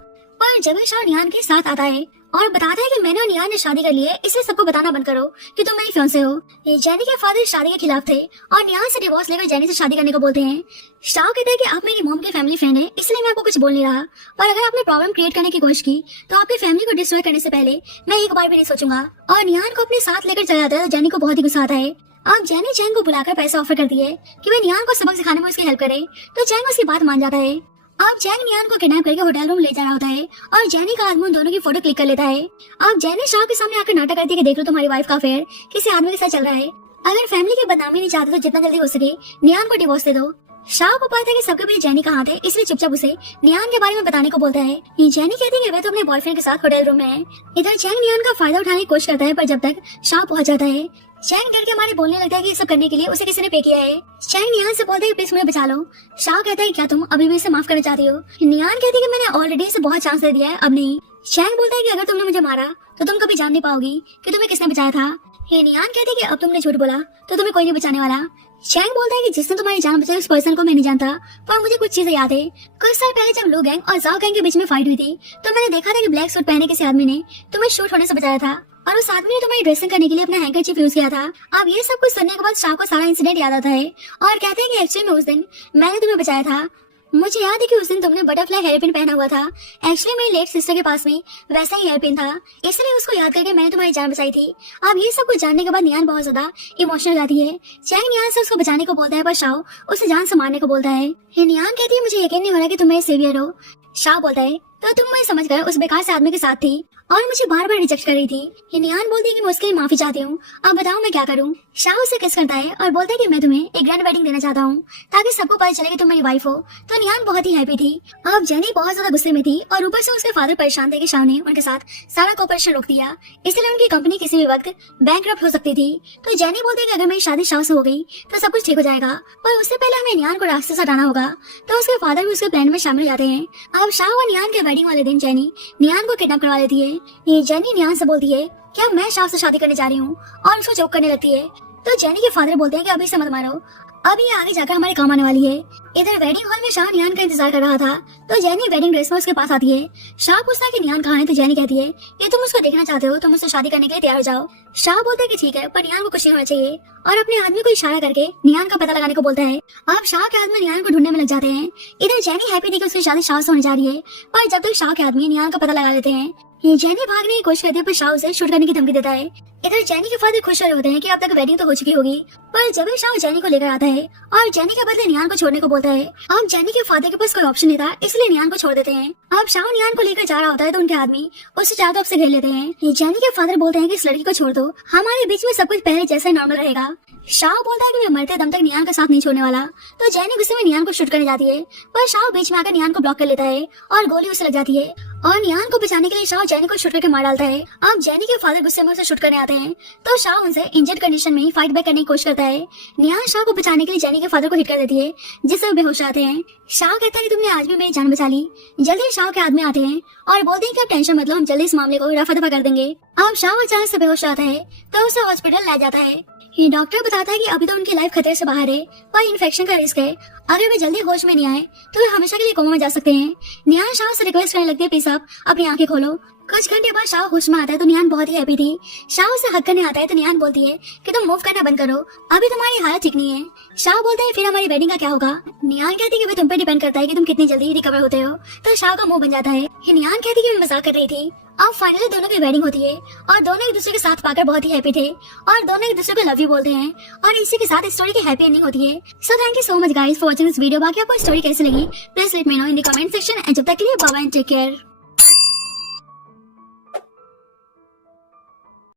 पर जब शाह नियान के साथ आता है और बताता है कि मैंने और नियान ने शादी कर ली है, इसलिए सबको बताना बंद करो कि तुम मेरी फियांसे हो। ये जेनी के फादर शादी के खिलाफ थे और नियान से डिवोर्स लेकर जेनी से शादी करने को बोलते हैं। शाह कहते हैं कि आप मेरी मॉम के फैमिली फ्रेंड हैं, इसलिए मैं आपको कुछ बोल नहीं रहा, पर अगर आपने प्रॉब्लम क्रिएट करने की कोशिश की तो आपकी फैमिली को डिस्ट्रॉय करने से पहले मैं एक बार भी नहीं सोचूंगा। और नियान को अपने साथ लेकर चला जाता है तो जेनी को बहुत ही गुस्सा आता है। अब जेनी चैंग को बुलाकर पैसा ऑफर करती है कि वह नियान को सबक सिखाने में उसकी हेल्प करे, तो चैंग उसकी बात मान जाता है। अब चैंग नियान को किडनैप करके होटल रूम ले जा रहा होता है और जेनी का आदमी उन दोनों की फोटो क्लिक कर लेता है। अब जेनी शाह के सामने आकर नाटक करती है कि देख लो तुम्हारी वाइफ का अफेयर किसी आदमी के साथ चल रहा है, अगर फैमिली की बदनामी नहीं चाहते तो जितना जल्दी हो सके नियान को डिवोर्स दे दो। शाह को पता है कि सबके पीछे जेनी का हाथ है, इसलिए चुपचाप उसे नियान के बारे में बताने को बोलता है। ये जेनी कहती है कि वह तो अपने बॉयफ्रेंड के साथ होटल रूम में है। इधर चैंग नियान का फायदा उठाने की कोशिश करता है, पर जब तक शाह पहुंच जाता है, चैंग डर के हमारे बोलने लगता है कि ये सब करने के लिए उसे किसी ने पे किया है। चैंग नियान से बोलता है कि प्लीज मुझे बचा लो। शाह कहता है क्या तुम अभी भी इसे माफ करना चाहती हो? नियान कहती है कि मैंने ऑलरेडी इसे बहुत चांस दे दिया है, अब नहीं। चैंग बोलता है कि अगर तुमने मुझे मारा तो तुम कभी जान नहीं पाओगी कि तुम्हें किसने बचाया था। ये नियान कहती है कि अब तुमने झूठ बोला तो तुम्हें कोई नहीं बचाने वाला। चैंग बोलता है कि जिसने तुम्हारी जान बचाई उस पर्सन को मैं नहीं जानता, पर मुझे कुछ चीजें याद है। कुछ साल पहले जब लो गैंग और जाओ गैंग के बीच में फाइट हुई थी तो मैंने देखा था कि ब्लैक सूट पहने किसी आदमी ने तुम्हें शूट होने से बचाया था और उस आदमी ने तुम्हारी ड्रेसिंग करने के लिए अपना हैंकरचीफ यूज किया था। अब ये सब कुछ सुनने के बाद शाह को सारा इंसिडेंट याद आता है और कहते हैं कि एक्चुअली में उस दिन मैंने तुम्हें बचाया था। मुझे याद है कि उस दिन तुमने बटरफ्लाई हेयरपिन पहना हुआ था, एक्चुअली मेरी लेट सिस्टर के पास में वैसा ही हेयरपिन था, इसलिए उसको याद करके मैंने तुम्हारी जान बचाई थी। अब ये सब कुछ जानने के बाद नियान बहुत ज्यादा इमोशनल हो जाती है। चैंग नियान से उसको बचाने को बोलता है पर शाह उसे जान से मारने को बोलता है। ये नियान कहती है मुझे यकीन नहीं हो रहा कि तुम मेरे सेवियर हो। शाह बोलता है तो तुम मुझे समझकर उस बेकार से आदमी के साथ थी और मुझे बार बार रिजेक्ट कर रही थी। ये नियान बोलती है कि मैं उसके लिए माफी चाहती हूँ, अब बताओ मैं क्या करूँ। शाह उसे किस करता है और बोलता है कि मैं तुम्हें एक ग्रैंड वेडिंग देना चाहता हूँ ताकि सबको पता चले कि तुम मेरी वाइफ हो। तो नियान बहुत ही हैप्पी थी। अब जेनी बहुत ज्यादा गुस्से में थी और ऊपर से उसके फादर परेशान थे कि शाह ने उनके साथ सारा कॉपरेशन रोक दिया, इसलिए उनकी कंपनी किसी भी वक्त बैंकरप्ट हो सकती थी। तो जेनी बोलती है कि अगर मेरी शादी शाह से हो गई तो सब कुछ ठीक हो जाएगा, पर उससे पहले हमें नियान को रास्ते से हटाना होगा। तो उसके फादर भी उसके प्लान में शामिल हो जाते हैं। अब शाह और नियान के वेडिंग वाले दिन जेनी नियान को किडनैप करवा लेती है। ये जेनी नियान से बोलती है क्या मैं शाह से शादी करने जा रही हूँ और उसको चोक करने लगती है। तो जेनी के फादर बोलते हैं कि अभी से मत मारो, अब ये आगे जाकर हमारे काम आने वाली है। इधर वेडिंग हॉल में शाह नियान का इंतजार कर रहा था तो जेनी वेडिंग ड्रेस में उसके पास आती है। शाह पूछता है कि नियान कहाँ है तो जेनी कहती है ये तुम उसको देखना चाहते हो तो मुझसे शादी करने के लिए तैयार हो जाओ। शाह बोलता है कि ठीक है, पर नियान को कुछ नहीं होना चाहिए और अपने आदमी को इशारा करके नियान का पता लगाने को बोलता है। अब शाह के आदमी नियान को ढूंढने में लग जाते हैं। इधर जेनी हैप्पी थी कि उसकी शादी शाह से होने जा रही है, पर जब तक शाह के आदमी नियान का पता लगा लेते हैं, ये जेनी भागने की कोशिश करती है पर शाह उसे शूट करने की धमकी देता है। इधर जेनी के फादर खुश होते हैं कि अब तक वेडिंग तो हो चुकी होगी, पर जब शाह जेनी को लेकर आता है और जेनी के बदले नियान को छोड़ने को बोलता है। अब जेनी के फादर के पास कोई ऑप्शन नहीं था, इसलिए नियान को छोड़ देते हैं। अब शाह नियान को लेकर जा रहा होता है तो उनके आदमी उसे चारों तरफ से घेर लेते हैं। जेनी के फादर बोलते हैं कि इस लड़की को छोड़ दो, हमारे बीच में सब कुछ पहले जैसा नॉर्मल रहेगा। शाह बोलता है कि मैं मरते दम तक नियान का साथ नहीं छोड़ने वाला, तो जेनी गुस्से में नियान को शूट करने जाती है, पर शाह बीच में आकर नियान को ब्लॉक कर लेता है और गोली उसे लग जाती है और नियान को बचाने के लिए शाह जेनी को शूट करके मार डालता है। अब जेनी के फादर गुस्से में उसे शूट करने आते हैं तो शाह उनसे इंजर्ड कंडीशन में ही फाइट बैक करने की कोशिश करता है। नियान शाह को बचाने के लिए जेनी के फादर को हिट कर देती है जिससे वो बेहोश आते हैं। शाह कहता है कि तुमने आज भी मेरी जान बचा ली। जल्दी शाह के आदमी आते हैं और बोलते हैं कि अब टेंशन मत लो, हम जल्दी इस मामले को रफा दफा कर देंगे। अब शाह अचानक से बेहोश आता है तो उसे हॉस्पिटल लाया जाता है। ये डॉक्टर बताता है कि अभी तो उनकी लाइफ खतरे से बाहर है, पर इन्फेक्शन का रिस्क है, अगर वे जल्दी होश में नहीं आए तो वे हमेशा के लिए कोमा में जा सकते हैं। नियान शाह से रिक्वेस्ट करने लगती है प्लीज आप अपनी आंखें खोलो। कुछ घंटे बाद शाह होश में आता है तो नियान बहुत ही हैप्पी थी। शाह उसे हक करने आता है तो नियान बोलती है कि तुम मूव करना बंद करो, अभी तुम्हारी हालत ठीक नहीं है। शाह बोलता है फिर हमारी वेडिंग का क्या होगा। नियान कहती है कि तुम पे डिपेंड करता है कि तुम कितनी जल्दी रिकवर होते हो। तो शाह का मुंह बन जाता है। नियान कहती है कि मैं मजाक कर रही थी। अब फाइनली दोनों की वेडिंग होती है और दोनों एक दूसरे के साथ पाकर बहुत ही हैप्पी थे और दोनों एक दूसरे को लव यू बोलते हैं और इसी के साथ स्टोरी की हैप्पी एंडिंग होती है। So thank you so much guys for watching this video. बाकी आपको स्टोरी कैसी लगी please let me know in the comment section and जब तक के लिए bye bye and take care.